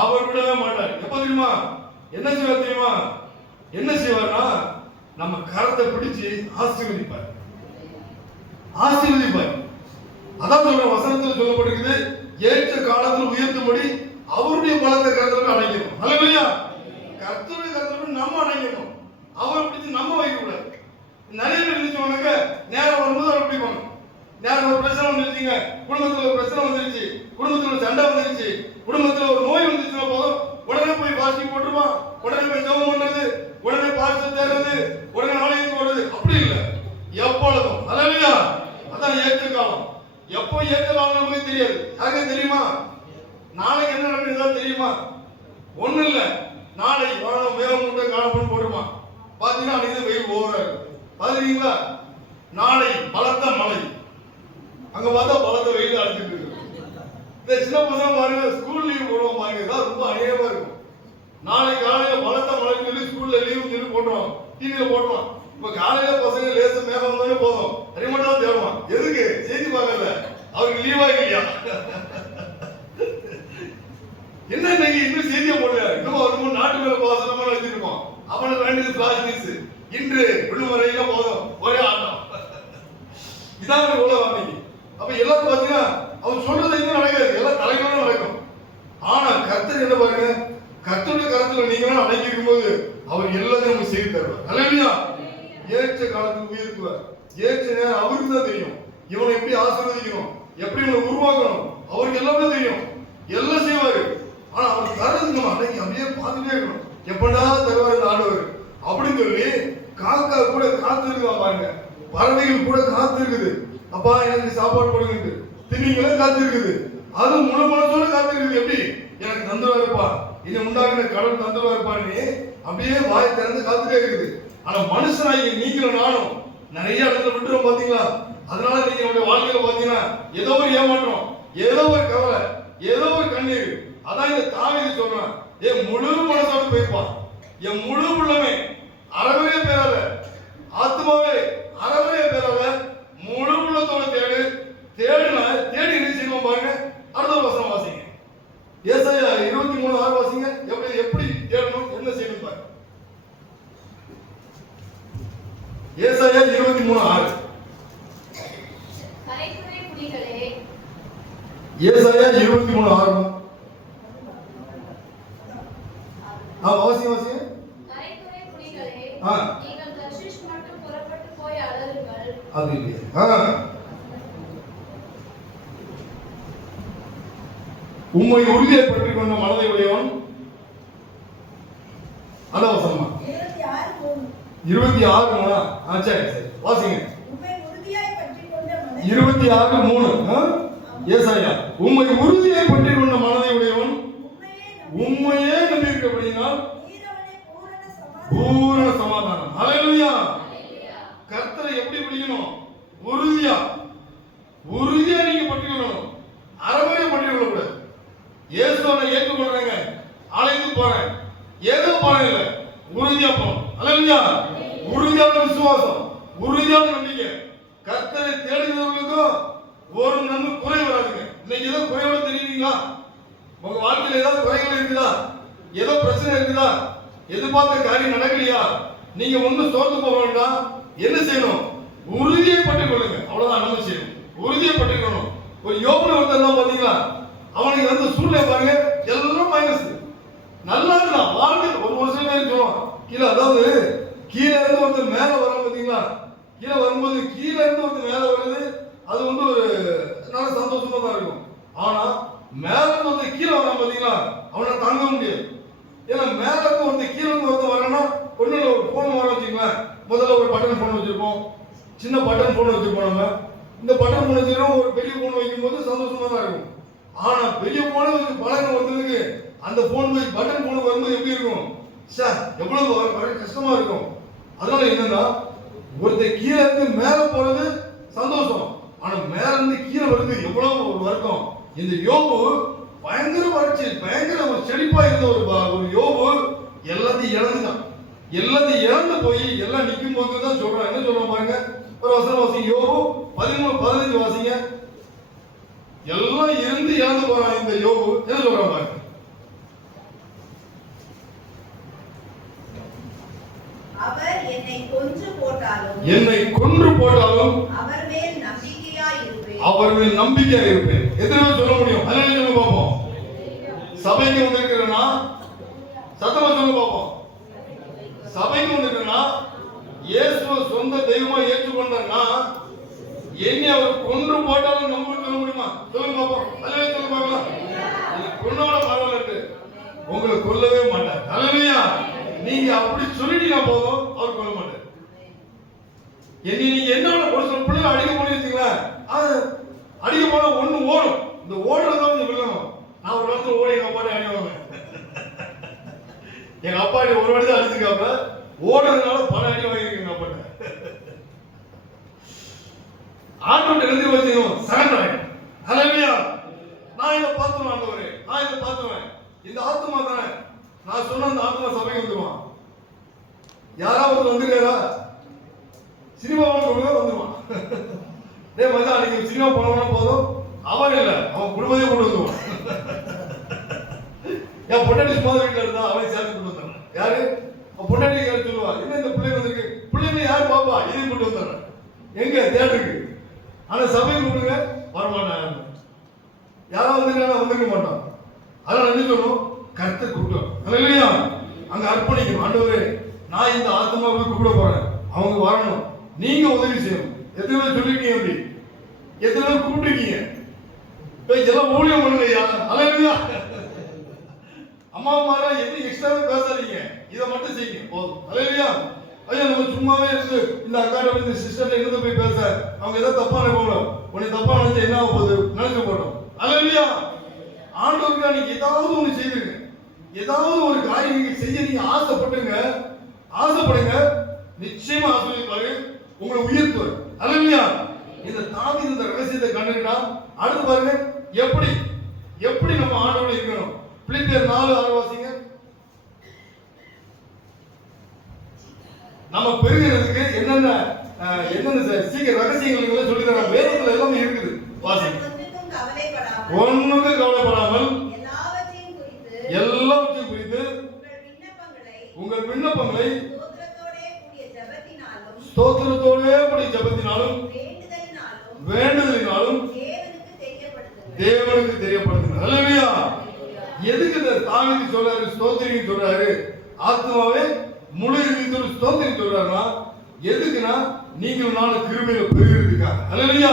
அவர் விடவே மாட்டார். எப்ப தெரியுமா என்ன செய்வார்னா, நம்ம கரத்தை பிடிச்சு ஆசீர்வதிப்பார். அதான் சொல்ற வசனத்தில் சொல்லப்பட்டிருக்குது, ஏற்ற காலத்தில் உயர்த்தும்படி அவருடைய பலத்தை கர்த்தருக்கு அடைக்கணும். அல்லேலூயா, கர்த்தருடைய கர்த்தருக்கு நம்ம அடைக்கணும், அவரை பிடிச்சு நம்ம வைக்க கூடாது. நிறைய பேர் இருந்துச்சுவாங்க, நேரம் வரும்போது அவர் பிடிப்பாங்க, நான் ஒரு பிரச்சனை வந்துருச்சுங்க, குடும்பத்துல ஒரு பிரச்சனை வந்துருச்சு, குடும்பத்துல ஒரு சண்டை வந்துருச்சு, குடும்பத்துல ஒரு நோய் வந்துருச்சுன்னா போதும் உடனே போய் பாஸ்டிங் போட்டுருவான், உடனே போய் ஜெபம் பண்றது, உடனே பாஸ்டர் தேடுறது, உடனே ஆலயத்துக்கு ஓடுறது. அப்படி இல்லை, எப்பொழுதும். அல்லேலூயா. அதான் ஏற்ற காலம். எப்போ ஏற்ற காலம் நமக்கு தெரியாது. யாருக்கு தெரியுமா? நாளைக்கு என்ன நடக்குது தெரியுமா? ஒண்ணு இல்ல, நாளை வானம் வேகம் முட்டை காலப்படும் போடுமா பாத்தீங்கன்னா அன்னைக்கு வெயில் ஓவரா இருக்கும். பாத்தீங்களா? நாளை பலத்த மழை, அங்க பார்த்தா பலத்த வெயில் அடிச்சுட்டு இருக்கு. இந்த சின்ன பசங்க பாருங்க, ஸ்கூல் லீவ் போடுவோம் பாருங்க, இதான் ரொம்ப அநியாயமா இருக்கும். நாளை காலையில பலத்த மழைன்னு சொல்லி ஸ்கூல்ல லீவ் சொல்லி போட்டுருவான், டிவியில போட்டுருவான். இப்ப காலையில பசங்க லேச மேகம் வந்தாலே போதும் ரிமோட்டா தேடுவான். எதுக்கு? செய்தி பார்க்கல, அவருக்கு லீவா இல்லையா? என்ன இன்னைக்கு இன்னும் செய்தியை போடல, இன்னும் ஒரு நாட்டு மேல பாசனமா வச்சிருக்கோம். அவனுக்கு வேண்டியது பிளாஸ் நியூஸ். இன்று விடுமுறையில போதும் ஒரே ஆட்டம். இதான் உலகம் அன்னைக்கு. அப்ப எல்லாரும் பாத்தீங்கன்னா அவன் சொல்றது இன்னும் நடக்காது, எல்லாம் தலைகளும் நடக்கும். ஆனா கர்த்தர் என்ன பாருங்க, கர்த்தருடைய கருத்துல நீங்களும் அடங்கி இருக்கும்போது அவர் எல்லாத்தையும் நமக்கு செய்து தருவார். அல்லேலூயா. ஏற்ற காலத்துக்கு உயர்த்துவார். ஏற்ற நேரம் அவருக்கு தான் தெரியும். இவனை எப்படி ஆசீர்வதிக்கணும், எப்படி இவனை உருவாக்கணும், அவருக்கு எல்லாமே தெரியும், எல்லாம் செய்வாரு. ஆனா அவர் தரது நம்ம அன்னைக்கு அப்படியே பார்த்துட்டே இருக்கணும், எப்படா தருவார் இந்த ஆண்டவர் அப்படின்னு சொல்லி. காக்கா கூட காத்து இருக்குதா பாருங்க, பறவைகள் கூட காத்து இருக்குது, அப்பா எனக்கு சாப்பாடு கொடுங்க, திணிங்களே காத்து இருக்குது, அது முழு மனசோட காத்து இருக்குது. எப்படி? எனக்கு தந்துவா இருப்பா, இதை உண்டாகின கடவுள் தந்துவா இருப்பான்னு அப்படியே வாய் திறந்து காத்துட்டே இருக்குது. ஆனா மனுஷனாகி நீங்களும் நானும் நிறைய இடத்துல விட்டுறோம் பாத்தீங்களா? அதனால நீங்க நம்முடைய வாழ்க்கையில பாத்தீங்கன்னா ஏதோ ஒரு ஏமாற்றம், ஏதோ ஒரு கவலை, ஏதோ ஒரு கண்ணீர். அதான் இந்த தாவீது சொல்றான், என் முழு மனசோட போயிருப்பான், என் முழு உள்ளமே அறவே பேராத, ஆத்மாவே அறவே பேராத, முழு உள்ளத்தோட தேடு. தேடுனா தேடி என்ன செய்வோம் பாருங்க. அடுத்த வசனம் வாசிங்க, ஏசாயா 23:6 வாசிங்க. எப்படி தேடணும், என்ன செய்யணும் பாருங்க. ஏசாயா 23:6. கரைத்துறை குடிகளே, ஏசாயா 23:6. வாசிங்க வாசிங்க. கரைத்துறை குடிகளே, ஆ, நீங்கள் தர்ஷீஷ் மட்டும் புறப்பட்டு போய் அலறுங்கள். அது இல்லையா? உம்மை உறுதியை பற்றி கொண்ட மனதை உடையவன். அதான் வசனமா 26:3. சரி சரி வாசிங்க. உம்மை உறுதியாய் பற்றிக் கொண்ட மனதை 26:3. ஏசாயா, உம்மை உறுதியை பற்றி கொண்ட மனதை உடையவன், உண்மையே நம்பியிருக்கிறபடியினால் நீரவனை பூரண சமாதானம். அல்லேலூயா. கர்த்தரை எப்படி பிடிக்கணும்? உறுதியா, உறுதியா நீங்க பற்றிக்கொள்ளணும், அறவே பற்றிக்கொள்ளக்கூடாது. இயேசுவை ஏற்றுக்கொள்றாங்க, ஆலயத்துக்கு போறேன், ஏதோ போறேன் இல்ல, உறுதியா போகணும். அல்லேலூயா. உறுதியான விசுவாசம், உறுதியான நம்பிக்கை. கர்த்தரை தேடுகிறவர்களுக்கும் ஒரு நன்மை குறை வராதுங்க. இன்னைக்கு ஏதோ குறையோட தெரியுங்களா? உங்க வாழ்க்கையில் ஏதாவது குறைகள் இருக்குதா? ஏதோ பிரச்சனை இருக்குதா? எதிர்பார்த்த காரியம் நடக்கலையா? நீங்க ஒன்னும் சோர்ந்து போக வேண்டாம். என்ன செய்யணும்? உறுதியை பற்றிக் கொள்ளுங்க. அவ்வளவுதான் நம்ம செய்யணும். உறுதியை பற்றிக் கொள்ளணும். ஒரு யோபனை ஒருத்தர் தான் பாத்தீங்களா, அவனுக்கு வந்து சூழ்நிலை பாருங்க, எல்லாம் மைனஸ். நல்லா இருந்தான் வாழ்க்கை. ஒரு சில பேர் சொல்லுவான் கீழே, அதாவது கீழே இருந்து ஒருத்தர் மேல வர பாத்தீங்களா, கீழே வரும்போது கீழே இருந்து ஒருத்தர் மேல வருது, அது வந்து ஒரு நல்ல சந்தோஷமா தான் இருக்கும். ஆனா மேல இருந்து ஒருத்தர் கீழே வரான் பாத்தீங்களா, அவனை தாங்க முடியாது. ஏன்னா மேல இருந்து ஒருத்தர் கீழே இருந்து ஒருத்தர் வரனா, ஒண்ணு ஒரு போன் வர வச்சுக்கலாம். முதல்ல ஒரு பட்டன் போன் வச்சிருப்போம், சின்ன பட்டன் போன் வச்சிருப்போம். நம்ம இந்த பட்டன் போன் வச்சிருக்கோம், ஒரு பெரிய போன் வைக்கும் போது சந்தோஷமா தான் இருக்கும். ஆனா பெரிய போனை வச்சு பழக்கம் வந்ததுக்கு அந்த போன் போய் பட்டன் போன் வரும்போது எப்படி இருக்கும்? சார் எவ்வளவு வர கஷ்டமா இருக்கும். அதனால என்னன்னா, ஒருத்தர் கீழே இருந்து மேல போறது சந்தோஷம், ஆனா மேல இருந்து கீழே வருது எவ்வளவு ஒரு வருத்தம். இந்த யோபு பயங்கர வறட்சி, பயங்கர ஒரு செழிப்பா இருந்த ஒரு யோபு எல்லாத்தையும் இழந்துதான். எல்லாத்தையும் இழந்து போய் எல்லாம் நிற்கும் போது தான் சொல்றான். என்ன சொல்றான் பாருங்க, ஒரு வசனம் வாசிங்க. யோபு 13:15 வாசிங்க. எல்லாம் இருந்து இழந்து போறான் இந்த யோபு. என்ன சொல்றான் பாருங்க. அவர் என்னை கொன்று போட்டாலும் அவர் மேல் நம்பிக்கையா இருப்பேன். எத்தனை சொல்ல முடியும்? அதனால சொல்ல பார்ப்போம். சபைக்கு வந்திருக்கிறேன்னா சத்தமா சொல்ல பார்ப்போம். சபைக்கு வந்திருக்கிறேன்னா இயேசுவை சொந்த தெய்வமா ஏற்றுக்கொண்டா என்னை அவர் கொன்று போட்டாலும் நம்ம சொல்ல முடியுமா? சொல்லுங்க பாப்போம். அல்லேலூயா சொல்லுங்க பார்க்கலாம். நீங்க கொன்னோட பரவாயில்லை, உங்களை கொல்லவே மாட்டார். அல்லேலூயா. நீங்க அப்படி சொல்லிட்டீங்க போதும், அவர் கொல்ல மாட்டார். நீங்க என்னோட ஒரு சில பிள்ளைங்க அடிக்க போனீங்களா, அது அடிக்க போனா ஒண்ணு ஓடும். இந்த ஓடுறதான் கொஞ்சம் வில்லணும். நான் ஒரு இடத்துல ஓடி எங்க அப்பாட்ட அடிவாங்க. எங்க அப்பா ஒரு வாட்டி தான் அடிச்சிருக்காப்ப, ஓடுறதுனால பல அடி வாங்கிருக்கு எங்க அப்பாட்ட. ஆண்டோட எழுதி வச்சுக்கணும், சரண்டர் ஆயிடும். அல்லேலூயா. நான் இதை பார்த்துவேன் ஆண்டவரே, நான் இதை பார்த்துவேன். இந்த ஆத்மா தானே, நான் சொன்ன அந்த ஆத்மா சபைக்கு வந்துருவான். யாராவது வந்துருக்காரா? சினிமாவில் வந்துருவான். டே மச்சான், அன்னைக்கு சினிமா போனவனா போதும், அவன் இல்லை, அவன் குடும்பத்தையே கொண்டு வந்துருவான். என் பொண்டாட்டி சும்மா வீட்டில் இருந்தா அவன் சேர்த்து கொண்டு வந்துடுறான். யாரு? பொண்டாட்டி சொல்லுவா, என்ன இந்த பிள்ளை வந்திருக்கு, பிள்ளைங்க யாரு பாப்பா, இதையும் கொண்டு வந்துடுறேன். எங்க தேட்டருக்கு? ஆனா சபைக்கு கொடுங்க, வரமாட்டான். யாராவது வந்துருக்க மாட்டான். அதனால என்ன சொல்லணும், கர்த்தர் கூட்டம். அல்லேலூயா. அங்க அர்ப்பணிக்கணும். ஆண்டவரே, நான் இந்த ஆத்மாவை கூப்பிட போறேன், அவங்க வரணும், நீங்க உதவி செய்யணும். எத்தனை பேர் சொல்லிருக்கீங்க? அப்படி எத்தனை பேர் கூப்பிட்டுருக்கீங்க? எல்லாம் ஊழியம் பண்ணுங்க ஐயா. அல்லேலூயா. அம்மா மாரா எதுவும் எக்ஸ்ட்ராவே பேசாதீங்க, இதை மட்டும் செய்யுங்க போதும். அல்லேலூயா. ஐயா, நம்ம சும்மாவே இருந்து இந்த அக்காட இந்த சிஸ்டர் இருந்து போய் பேச, அவங்க ஏதாவது தப்பா நினைப்போம், உன்னை தப்பா நினைச்சா என்ன ஆக போகுது நினைக்க போட்டோம். அல்லேலூயா. ஆண்டவருக்கு நீங்க ஏதாவது ஒண்ணு செய்யுங்க, ஏதாவது ஒரு காரியம் நீங்க செய்ய நீங்க ஆசைப்பட்டுங்க, ஆசைப்படுங்க, நிச்சயமா ஆசீர்வதிப்பாரு, உங்களை உயர்த்துவார். அல்லேலூயா. இந்த தாவீது இந்த ரகசியத்தை கண்டுக்கிட்டா அடுத்து பாருங்க, எப்படி எப்படி நம்ம ஆண்டவரோட இருக்கணும். பிலிப்பியர் 4:6 வாசிங்க. நம்ம பெருகிறதுக்கு என்னென்ன சீக்கிரம் ரகசியங்கள் சொல்லி தர வேதத்துல எல்லாமே இருக்குது. வாசிங்க. ஒண்ணுக்கு கவலைப்படாமல் எல்லாவற்றையும் குறித்து உங்கள் விண்ணப்பங்களை ஸ்தோத்திரத்தோடே கூடிய ஜெபத்தினாலும் வேண்டுதலினாலும் தேவனுக்கு தெரியப்படுத்துங்க. அல்லேலூயா. எதுக்கு இந்த தாவீது சொல்றாரு ஸ்தோத்திரின்னு சொல்றாரு, ஆத்மாவே முழு இதயத்தோட ஸ்தோத்திரின்னு சொல்றாருன்னா எதுக்குன்னா நீங்கள் நாள் கிருபையில பெருகிறதுக்காக. அல்லேலூயா.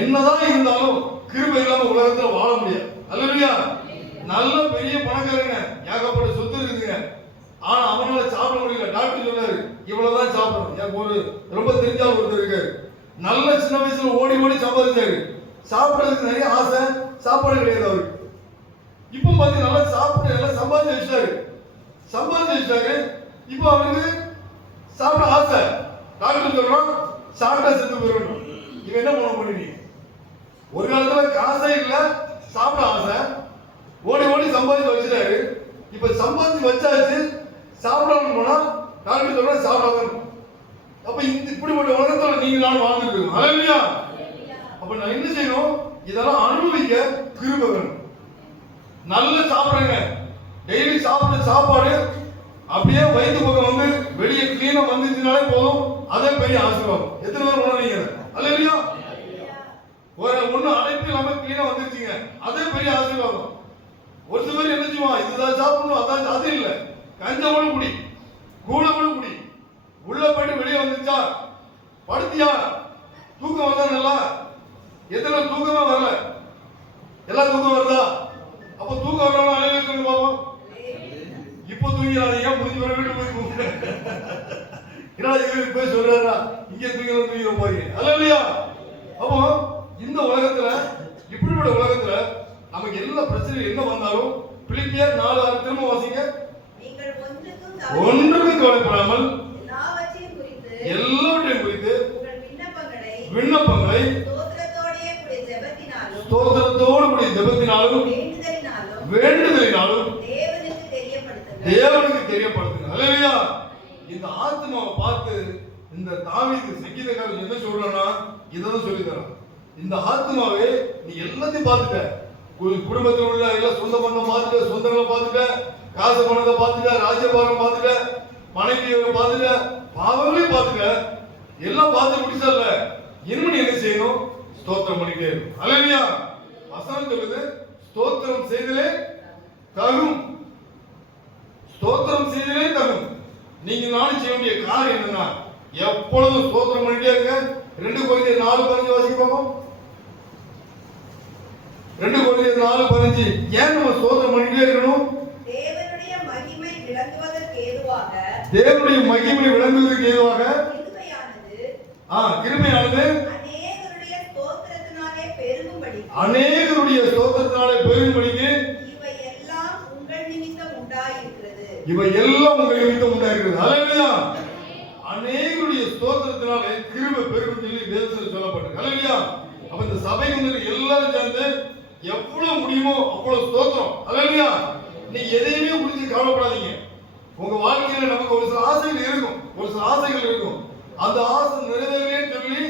என்னதான் இருந்தாலும் கிருபை இல்லாம உலகத்துல வாழ முடியாது. அல்லேலூயா. நல்ல பெரிய பணக்காரங்க, ஏகப்பட்ட சொத்து இருக்குதுங்க, ஆனா அவனால சாப்பிட முடியல. டாக்டர் சொன்னாரு இவ்வளவுதான் சாப்பிடணும். எனக்கு ஒரு ரொம்ப தெரிஞ்சால் ஒருத்தர் இருக்காரு, நல்ல சின்ன வயசுல ஓடி ஓடி சம்பாதிச்சாரு, சாப்பிடறதுக்கு நிறைய ஆசை, சாப்பாடு கிடையாது அவருக்கு. இப்ப பாத்தீங்கன்னா நல்லா சாப்பிட்டு எல்லாம் சம்பாதிச்சு வச்சுட்டாரு. இப்ப அவருக்கு சாப்பிட ஆசை. டாக்டர் சொல்றோம் சாப்பிட்டா செத்து போயிடணும். இவன் என்ன பண்ண முடியும்? ஒரு காலத்துல காசே இல்ல, சாப்பிட ஆசை, ஓடி ஓடி சம்பாதிச்சு வச்சுட்டாரு. இப்ப சம்பாதிச்சு வச்சாச்சு, சாப்பிடணும் போனா டாக்டர் சொல்ற சாப்பிடாத. அப்ப இப்படிப்பட்ட உலகத்துல நீங்க நான் வாழ்ந்துட்டு இருக்கோம். அல்லேலூயா. அப்ப நான் என்ன செய்யணும்? இதெல்லாம் அனுபவிக்க கிருபை வேணும். நல்ல சாப்பிடுங்க, டெய்லி சாப்பிடுற சாப்பாடு அப்படியே வயிற்று பக்கம் வந்து வெளியே கிளீனா வந்துச்சுனாலே போதும், அதே பெரிய ஆசீர்வாதம். எத்தனை பேர் உணர்றீங்க? அல்லேலூயா. ஒண்ணு அடைப்பு இல்லாம கிளீனா வந்துருச்சுங்க, அதே பெரிய ஆசீர்வாதம். ஒரு சில பேர் என்ன செய்வான், இதுதான் சாப்பிடணும் அதான், அது இல்ல, கஞ்சவோட குடி, கூட கூட குடி, உள்ள போயிட்டு வெளியே வந்துச்சா, படுத்தியா, தூக்கம் வந்தா நல்லா, எத்தனை தூக்கமே வரல, எல்லாம் தூக்கம் வருதா? அப்ப தூக்கம் வரணும். அல்லேலூயா சொல்லுங்க பாப்போம். இப்போ தூங்கிறாதீங்க, முடிஞ்ச வரை வீட்டு போய் தூங்க. போய் சொல்றாரா இங்க தூங்க போறீங்க. அல்லேலூயா. அப்போ இந்த உலகத்துல, இப்படிப்பட்ட உலகத்துல நமக்கு எல்லா பிரச்சனையும் என்ன வந்தாலும் பிலிப்பியர் 4:6 திரும்ப வாசிங்க. ஒன்றுக்கும் கவலைப்படாமல் எல்லாவற்றையும் குறித்து விண்ணப்பங்களை ஸ்தோத்திரத்தோடு கூடிய ஜெபத்தினாலும் வேண்டுதலினாலும் தேவனுக்கு தெரியப்படுத்துங்க. அல்லேலூயா. இந்த ஆத்மாவை பார்த்து இந்த தாவீது சங்கீதக்காரன் என்ன சொல்றானா, இதான் சொல்லி தரான். இந்த ஆத்மாவே நீ எல்லாத்தையும் பார்த்துட்ட, குடும்பத்தில் உள்ள எல்லாம் சொந்த பந்தம் பார்த்துட்ட, சொந்தங்களை பார்த்துட்ட, காசு பணத்தை பார்த்துட்ட, ராஜ்யபாரம் பார்த்துட்ட, மனைவியை பார்த்துட்ட, பாவங்களையும் பார்த்துட்ட, எல்லாம் பார்த்து முடிச்சல. இன்னும் என்ன செய்யணும்? ஸ்தோத்திரம் பண்ணிட்டே இருக்கும். அல்லேலூயா. வசனம் சொல்லுது ஸ்தோத்திரம் செய்தலே தகும், ஸ்தோத்திரம் செய்தலே தகும். நீங்க நானும் செய்ய வேண்டிய காரியம் என்னன்னா, எப்பொழுதும் ஸ்தோத்திரம் பண்ணிட்டே இருங்க. 2 கொரிந்தியர் 4:15 வாசிக்க பார்ப்போம். 2 கொரிந்தியர் 4:15. ஏன் நம்ம ஸ்தோத்திரம் பண்ணிட்டே இருக்கணும்? தேவனுடைய மகிமை விளங்குவதற்கு ஏதுவாக தேவனுடைய மகிமை விளங்குவதற்கு ஏதுவாக கிருபையானது அநேகருடைய ஸ்தோத்திரத்தினாலே பெருகும்படி அநேகருடைய ஸ்தோத்திரத்தினாலே பெருகும்படிக்கு இவை எல்லாம் உங்கள் நிமித்தம் உண்டாயிருக்கிறது. இவை எல்லாம் உங்கள் நிமித்தம் உண்டாயிருக்கிறது. ஹல்லேலூயா. அநேகருடைய ஸ்தோத்திரத்தினாலே கிருபை பெருகும் சொல்லி வேதத்தில் சொல்லப்பட்டிருக்கு. ஹல்லேலூயா. அப்ப இந்த சபைக்கு எல்லாரும் சேர்ந்து எவ்வளவு முடியுமோ அவ்வளவு ஸ்தோத்திரம். ஹல்லேலூயா. நீ எதையுமே குறித்து கவலைப்படாதீங்க. உங்க வாழ்க்கையில நமக்கு ஒரு சில ஆசைகள் இருக்கும், ஒரு சில ஆசைகள் இருக்கும். அந்த ஆசை நிறைவேறலன்னு சொல்லி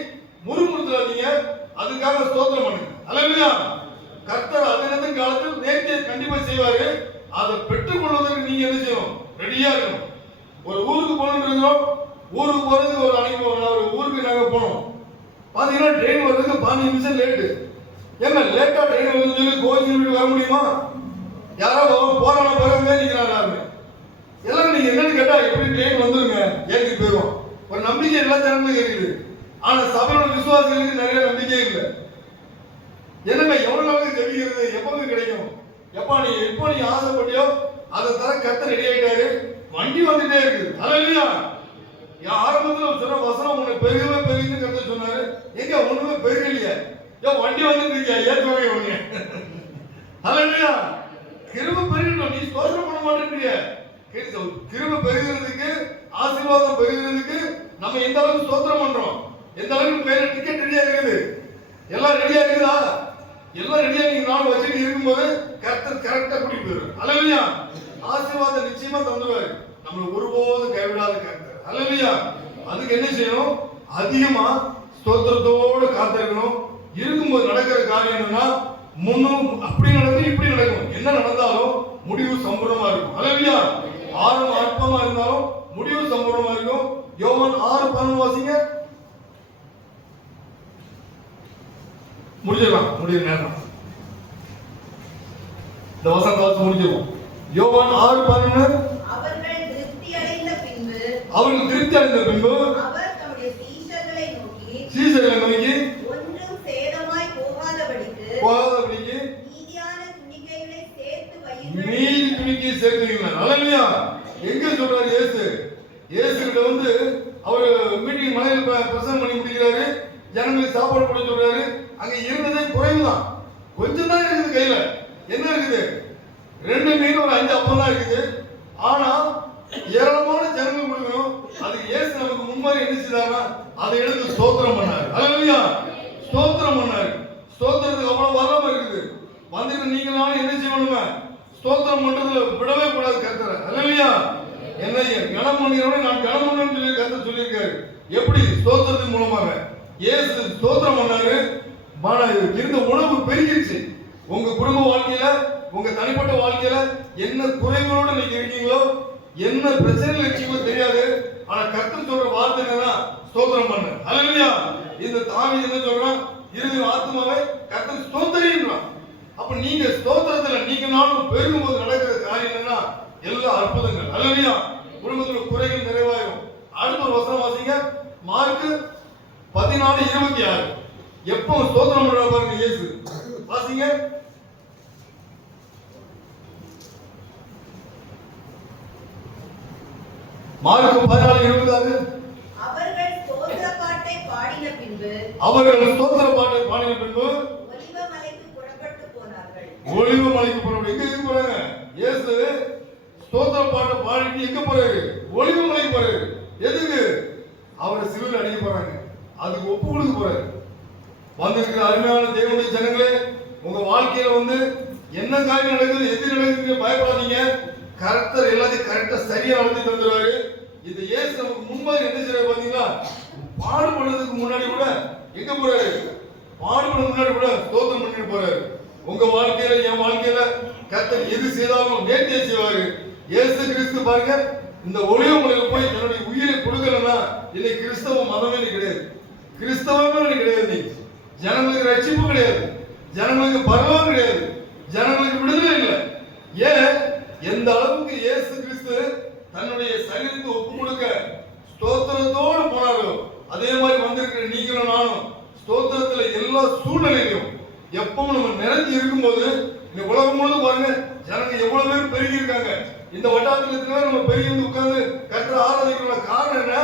முறுமுறுத்துறாதீங்க. அதுக்காக ஸ்தோத்திரம் பண்ணுங்க. ஹல்லேலூயா. கர்த்தர் அதினத்தின் காலத்தில் நேர்த்தியை கண்டிப்பா செய்வாரு. அதை பெற்றுக் கொள்வதற்கு நீங்க என்ன செய்யணும்? ரெடியா இருக்கணும். ஒரு ஊருக்கு போகணும் இருக்கிறோம். ஊருக்கு போறதுக்கு ஒரு அன்னைக்கு ஒரு ஊருக்கு நாங்க போனோம். பாத்தீங்கன்னா ட்ரெயின் வர்றதுக்கு 15 நிமிஷம் லேட்டு. ஏங்க லேட்டா ட்ரெயின் வந்து சொல்லி கோச்சிங் வீட்டு வர முடியுமா? யாராவது போறான பிறகு நிக்கிறாங்க. எல்லாரும் நீங்க என்னன்னு கேட்டா எப்படி ட்ரெயின் வந்துருங்க ஏற்றி போயிடும். ஒரு நம்பிக்கை எல்லா ஜனங்களும் இருக்குது. ஆனா சபையோட விசுவாசிகளுக்கு நிறைய நம்பிக்கை இல்லை. என்னங்க எவ்வளவு நாளுக்கு ஜெபிக்கிறது? எப்பவுமே கிடைக்கும். எப்ப நீ ஆசைப்பட்டியோ அதை தர கர்த்தர் ரெடி ஆயிட்டாரு. வண்டி வந்துட்டே இருக்குது. ஹல்லேலூயா. ஆரம்பத்துல சொன்ன வசனம் உனக்கு பெருகவே பெருகுன்னு கர்த்தர் சொன்னாரு. எங்க ஒண்ணுமே பெருகலையே. வண்டி வந்துட்டு இருக்கியா? ஏற்றுவாங்க ஒண்ணு. ஹல்லேலூயா. கிருபை பெருகணும். நீ ஸ்தோத்திரம் பண்ண மாட்டேங்கிறிய. கிருபை பெருகிறதுக்கு, ஆசீர்வாதம் பெருகிறதுக்கு நம்ம எந்த அளவுக்கு ஸ்தோத்திரம் பண்றோம், எந்த அளவுக்கு பேர டிக்கெட் ரெடியா இருக்குது, எல்லாம் ரெடியா இருக்குதா? எல்லாம் ரெடியா நீங்க நாள் வச்சுட்டு இருக்கும்போது கர்த்தர் கரெக்டா கூட்டிட்டு போயிடும். ஹல்லேலூயா. ஆசீர்வாதம் நிச்சயமா தந்துருவாரு. நம்மள ஒருபோதும் கைவிடாத கர்த்தர். ஹல்லேலூயா. அதுக்கு என்ன செய்யணும்? அதிகமா ஸ்தோத்திரத்தோடு காத்திருக்கணும். இருக்கும்போது நடக்கிற காரியம் என்னன்னா, முன்னும் அப்படி நடக்கும் இப்படி நடக்கும். என்ன நடந்தாலும் முடிவு சம்பூர்ணமா இருக்கும். ஹல்லேலூயா. ஆரம்பம் அற்பமா இருந்தாலும் முடிவு சம்பூர்ணமா இருக்கும். யோவான் 6:11 வாசிங்க. முடிய நேரம் இந்த வசனத்தை வச்சு முடிஞ்சிடும். யோவான் 6:11. அவர்கள் திருப்தி அடைந்த பின்பு அவர் தம்முடைய சீஷர்களை நோக்கி ஒன்றும் சேதமாய் போகாதபடிக்கு மீதியான துணிக்கைகளை சேர்த்து வையுங்கள். ஹல்லேலூயா. எங்க சொல்றாரு இயேசு? இயேசு கிட்ட வந்து அவர் மீட்டிங் மலையில பிரசங்கம் பண்ணி முடிக்கிறாரு. ஜனங்களுக்கு சாப்பாடு போட சொல்றாரு. அங்க இருந்ததே குறைவுதான், கொஞ்சம் தான் இருக்குது. கையில என்ன இருக்குது? 2 மீன் ஒரு 5 அப்பம் தான் இருக்குது. ஆனா ஏராளமான ஜனங்கள் கொடுக்கணும். அதுக்கு இயேசு நமக்கு முன்மாதிரி என்ன செய்தாருன்னா அதை எடுத்து ஸ்தோத்திரம் பண்ணாரு. ஹல்லேலூயா. ஸ்தோத்திரம் பண்ணாரு. ஸ்தோத்திரத்துக்கு அவ்வளவு வல்லமை இருக்குது. வந்துட்டு நீங்க நானும் என்ன செய்யணுங்க? ஸ்தோத்திரம் பண்றதுல விடவே கூடாது கர்த்தரை. ஹல்லேலூயா. என்ன கனம் பண்ணினோட நான் கனம் பண்ணணும்னு சொல்லி கர்த்தர் சொல்லியிருக்காரு. எப்படி? ஸ்தோத்திரத்தின் மூலமாக. இயேசு ஸ்தோத்திரம் பண்ணாரு. இருந்த உணவு பெருகிருச்சு. உங்க குடும்ப வாழ்க்கையில, உங்க தனிப்பட்ட வாழ்க்கையில என்ன குறைகளோட நீங்க இருக்கீங்களோ, என்ன பிரச்சனைகள் இருக்கீங்களோ தெரியாது. ஆனா கர்த்தர் சொல்ற வார்த்தை என்னன்னா ஸ்தோத்திரம் பண்ணு. ஹல்லேலூயா. இந்த தாவீது என்ன சொல்றான்? இறுதி ஆத்மாவை கர்த்தர் ஸ்தோத்திரின்றான். அப்ப நீங்க ஸ்தோத்திரத்துல நீங்க நானும் பெருகும்போது நடக்கிற காரியம் என்னன்னா எல்லா அற்புதங்கள். ஹல்லேலூயா. குடும்பத்துல குறைகள் நிறைவாயிரும். அடுத்த ஒரு வசனம் வாசிங்க. மார்க் 14:26. எப்போ ஸ்தோத்திரம் பண்ற பாருங்க இயேசு. வாசிங்க. மார்க் 14:26. அவர்கள் ஸ்தோத்திர பாட்டை பாடின பின்பு ஒலிவ மலைக்கு புறப்பட்டு எங்க போறாங்க? இயேசு ஸ்தோத்திர பாட்டை பாடிட்டு எங்க போறாரு? ஒலிவ மலைக்கு போறாரு. எதுக்கு? அவரை சிலுவையில் அடிக்க போறாங்க. அதுக்கு ஒப்பு கொடுக்க போறாரு. வந்திருக்கிற அருமையான தேவனுடைய ஜனங்களே, உங்க வாழ்க்கையில வந்து என்ன காரியம் நடக்குது, எது நடக்குது பயப்படாதீங்க. கர்த்தர் எல்லாத்தையும் கரெக்டா சரியா நடத்தி தந்துருவாரு. இந்த இயேசு நமக்கு முன்பாக என்ன செய்யறாரு பாத்தீங்களா? பாடுபடுறதுக்கு முன்னாடி கூட எங்க போறாரு? பாடுபட முன்னாடி கூட ஸ்தோத்திரம் பண்ணிட்டு போறாரு. உங்க வாழ்க்கையில, என் வாழ்க்கையில கர்த்தர் எது செய்தாலும் நேர்த்தியா செய்வாரு. இயேசு கிறிஸ்து பாருங்க, இந்த ஒளிவு மலையில போய் தன்னுடைய உயிரை கொடுக்கலன்னா இன்னைக்கு கிறிஸ்தவ மதமே கிடையாது, கிறிஸ்தவமே கிடையாது. ஜனங்களுக்கு ரட்சிப்பு கிடையாது, ஜனங்களுக்கு பரலோகம் கிடையாது, ஜனங்களுக்கு விடுதலை இல்லை. ஏன்? எந்த அளவுக்கு இயேசு கிறிஸ்து தன்னுடைய சரீரத்தை ஒப்பு கொடுக்க ஸ்தோத்திரத்தோடு போனாரோ அதே மாதிரி வந்திருக்கிற நீங்களும் எல்லா சூழ்நிலையிலும் எப்பவும் நம்ம நிறைஞ்சு இருக்கும்போது இந்த உலகம் முழுவதும் பாருங்க ஜனங்க எவ்வளவு பேர் பெருகி இருக்காங்க. இந்த வட்டாரத்துல நம்ம பெருகி வந்து உட்கார்ந்து கர்த்தரை ஆராதிக்கிற காரணம் என்ன?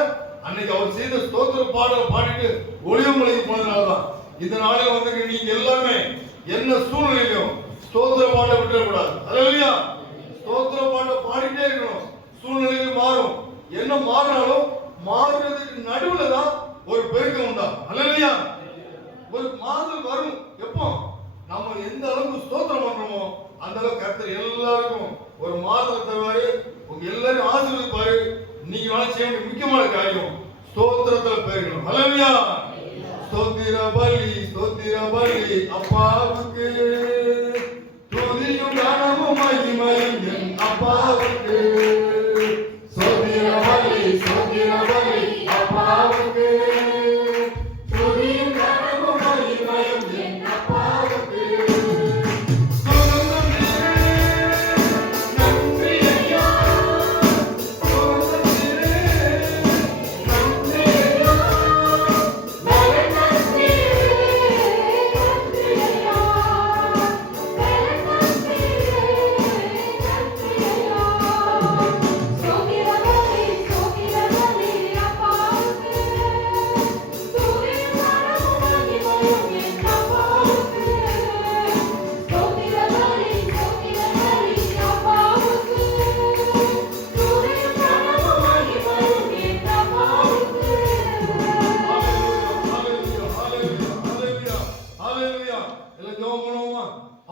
அன்னைக்கு அவர் செய்த ஸ்தோத்திர பாடலை பாடிட்டு ஒளிவமலைக்கு போனதுனாலதான். இந்த நாளில் வந்து நீங்க எல்லாமே என்ன சூழ்நிலையிலும் ஸ்தோத்திர பாட விட்டுறக்கூடாது. அல்லேலூயா. ஸ்தோத்திர பாட பாடிட்டே இருக்கணும். சூழ்நிலைகள் மாறும், என்ன மாறினாலும் மாறுறதுக்கு நடுவுல தான் ஒரு பெருக்கம் உண்டா. அல்லேலூயா. ஒரு மாறுதல் வரும். எப்போ நம்ம எந்த அளவுக்கு ஸ்தோத்திரம் பண்றோமோ அந்த அளவுக்கு கர்த்தர் எல்லாருக்கும் ஒரு மாறுதல் தருவாரு. உங்க எல்லாரும் ஆசீர்வதிப்பாரு. நீங்க வேலை செய்ய வேண்டிய முக்கியமான காரியம் ஸ்தோத்திரத்துல பெருகணும். அல்லேலூயா. ஸ்தோத்திர பலி அப்பாவுக்கு, துதியும் கனமும் மகிமையும் என் அப்பாவுக்கு. ஸ்தோத்திர பலி அப்பாவுக்கு, துதியும் கனமும் மகிமையும் என் அப்பாவுக்கு. ஸ்தோத்திரம் நன்றி ஐயா, ஸ்தோத்திரம் நன்றி ஐயா.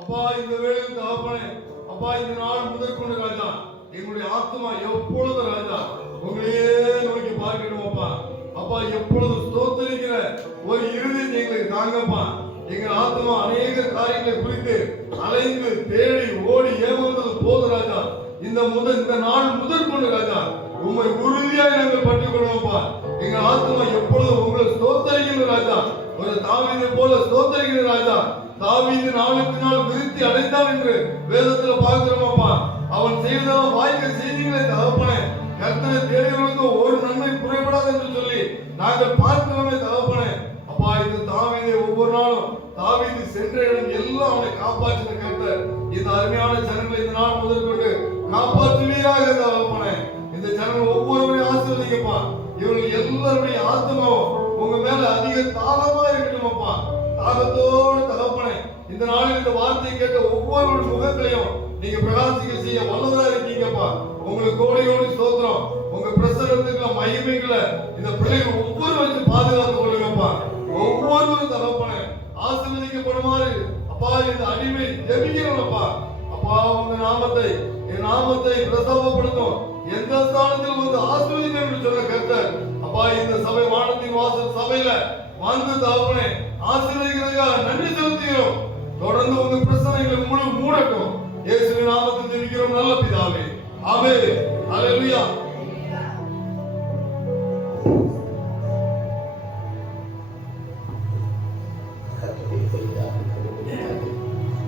அப்பா இந்த வேளையில் தகப்பனே, அப்பா இந்த நாள் முதற்கொண்டு ராஜா எங்களுடைய ஆத்மா எப்பொழுது ராஜா உங்களையே நோக்கி பார்க்கணும். அப்பா அப்பா எப்பொழுது ஸ்தோத்திரிக்கிற ஒரு இறுதியை எங்களுக்கு தாங்கப்பா. எங்கள் ஆத்மா அநேக காரியங்களை குறித்து அலைந்து தேடி ஓடி ஏமாந்தது போது ராஜா. இந்த நாள் முதற்கொண்டு ராஜா உண்மை உறுதியாக நாங்கள் பற்றிக் கொள்வோம்ப்பா. எங்கள் ஆத்மா எப்பொழுதும் உங்களை ஸ்தோத்தரிக்கிற ராஜா, ஒரு தாவீதை போல ஸ்தோத்தரிக்கிற ராஜா. தாவீது நாளுக்கு நாள் விருத்தி அடைந்தான் என்று வேதத்துல பார்க்கிறோமாப்பா. அவன் செய்ததெல்லாம் வாய்க்க செய்திகளை தகப்பனே, கர்த்தரை தேடுகிறவர்களுக்கு ஒரு நன்மை குறைபடாது என்று சொல்லி நாங்கள் பார்க்கிறோமே தகப்பனே. அப்பா இந்த தாவீதை ஒவ்வொரு நாளும் தாவீது சென்ற இடம் எல்லாம் அவனை காப்பாற்றின கர்த்தர். இந்த அருமையான ஜனங்களை இந்த நாள் முதற்கொண்டு காப்பாற்றுவீராக தகப்பனே. இந்த ஜனங்கள் ஒவ்வொருவரையும் ஆசீர்வதிக்கப்பா. இவர்கள் எல்லாருடைய ஆத்மாவும் உங்க மேல அதிக தாகமா இருக்கணுமப்பா. தாகத்தோடு தகப்பனே இந்த நாளில் இந்த வார்த்தையை கேட்ட ஒவ்வொரு முகங்களையும் நீங்க பிரகாசிக்க செய்ய வல்லதா இருக்கீங்கப்பா. உங்களுக்கு கோடி கோடி ஸ்தோத்திரம். உங்க பிரசன்னத்துக்கு மகிமைகளை இந்த பிள்ளைகள் ஒவ்வொரு வச்சு பாதுகாத்துக் கொள்ளுங்கப்பா. ஒவ்வொருவரும் தகப்பனே ஆசீர்வதிக்கப்படுமாறு அப்பா இந்த அடிமை ஜெபிக்கிறோம்ப்பா. அப்பா உங்க நாமத்தை என் நாமத்தை பிரஸ்தாபப்படுத்தும் எந்த ஸ்தானத்தில் வந்து ஆசீர்வதிப்பேன் என்று சொன்ன கர்த்தர். அப்பா இந்த சபை வானத்தின் வாசல் சபையில வந்து தகப்பனே ஆசீர்வதிக்கிறதுக்காக நன்றி செலுத்துகிறோம். தொடர்ந்து உங்க பிரச்சனைகளை மூடட்டும். இயேசுவின் நாமத்தில் ஜெபிக்கிறோம் நல்ல பிதாவே. ஆமென். ஹல்லேலூயா.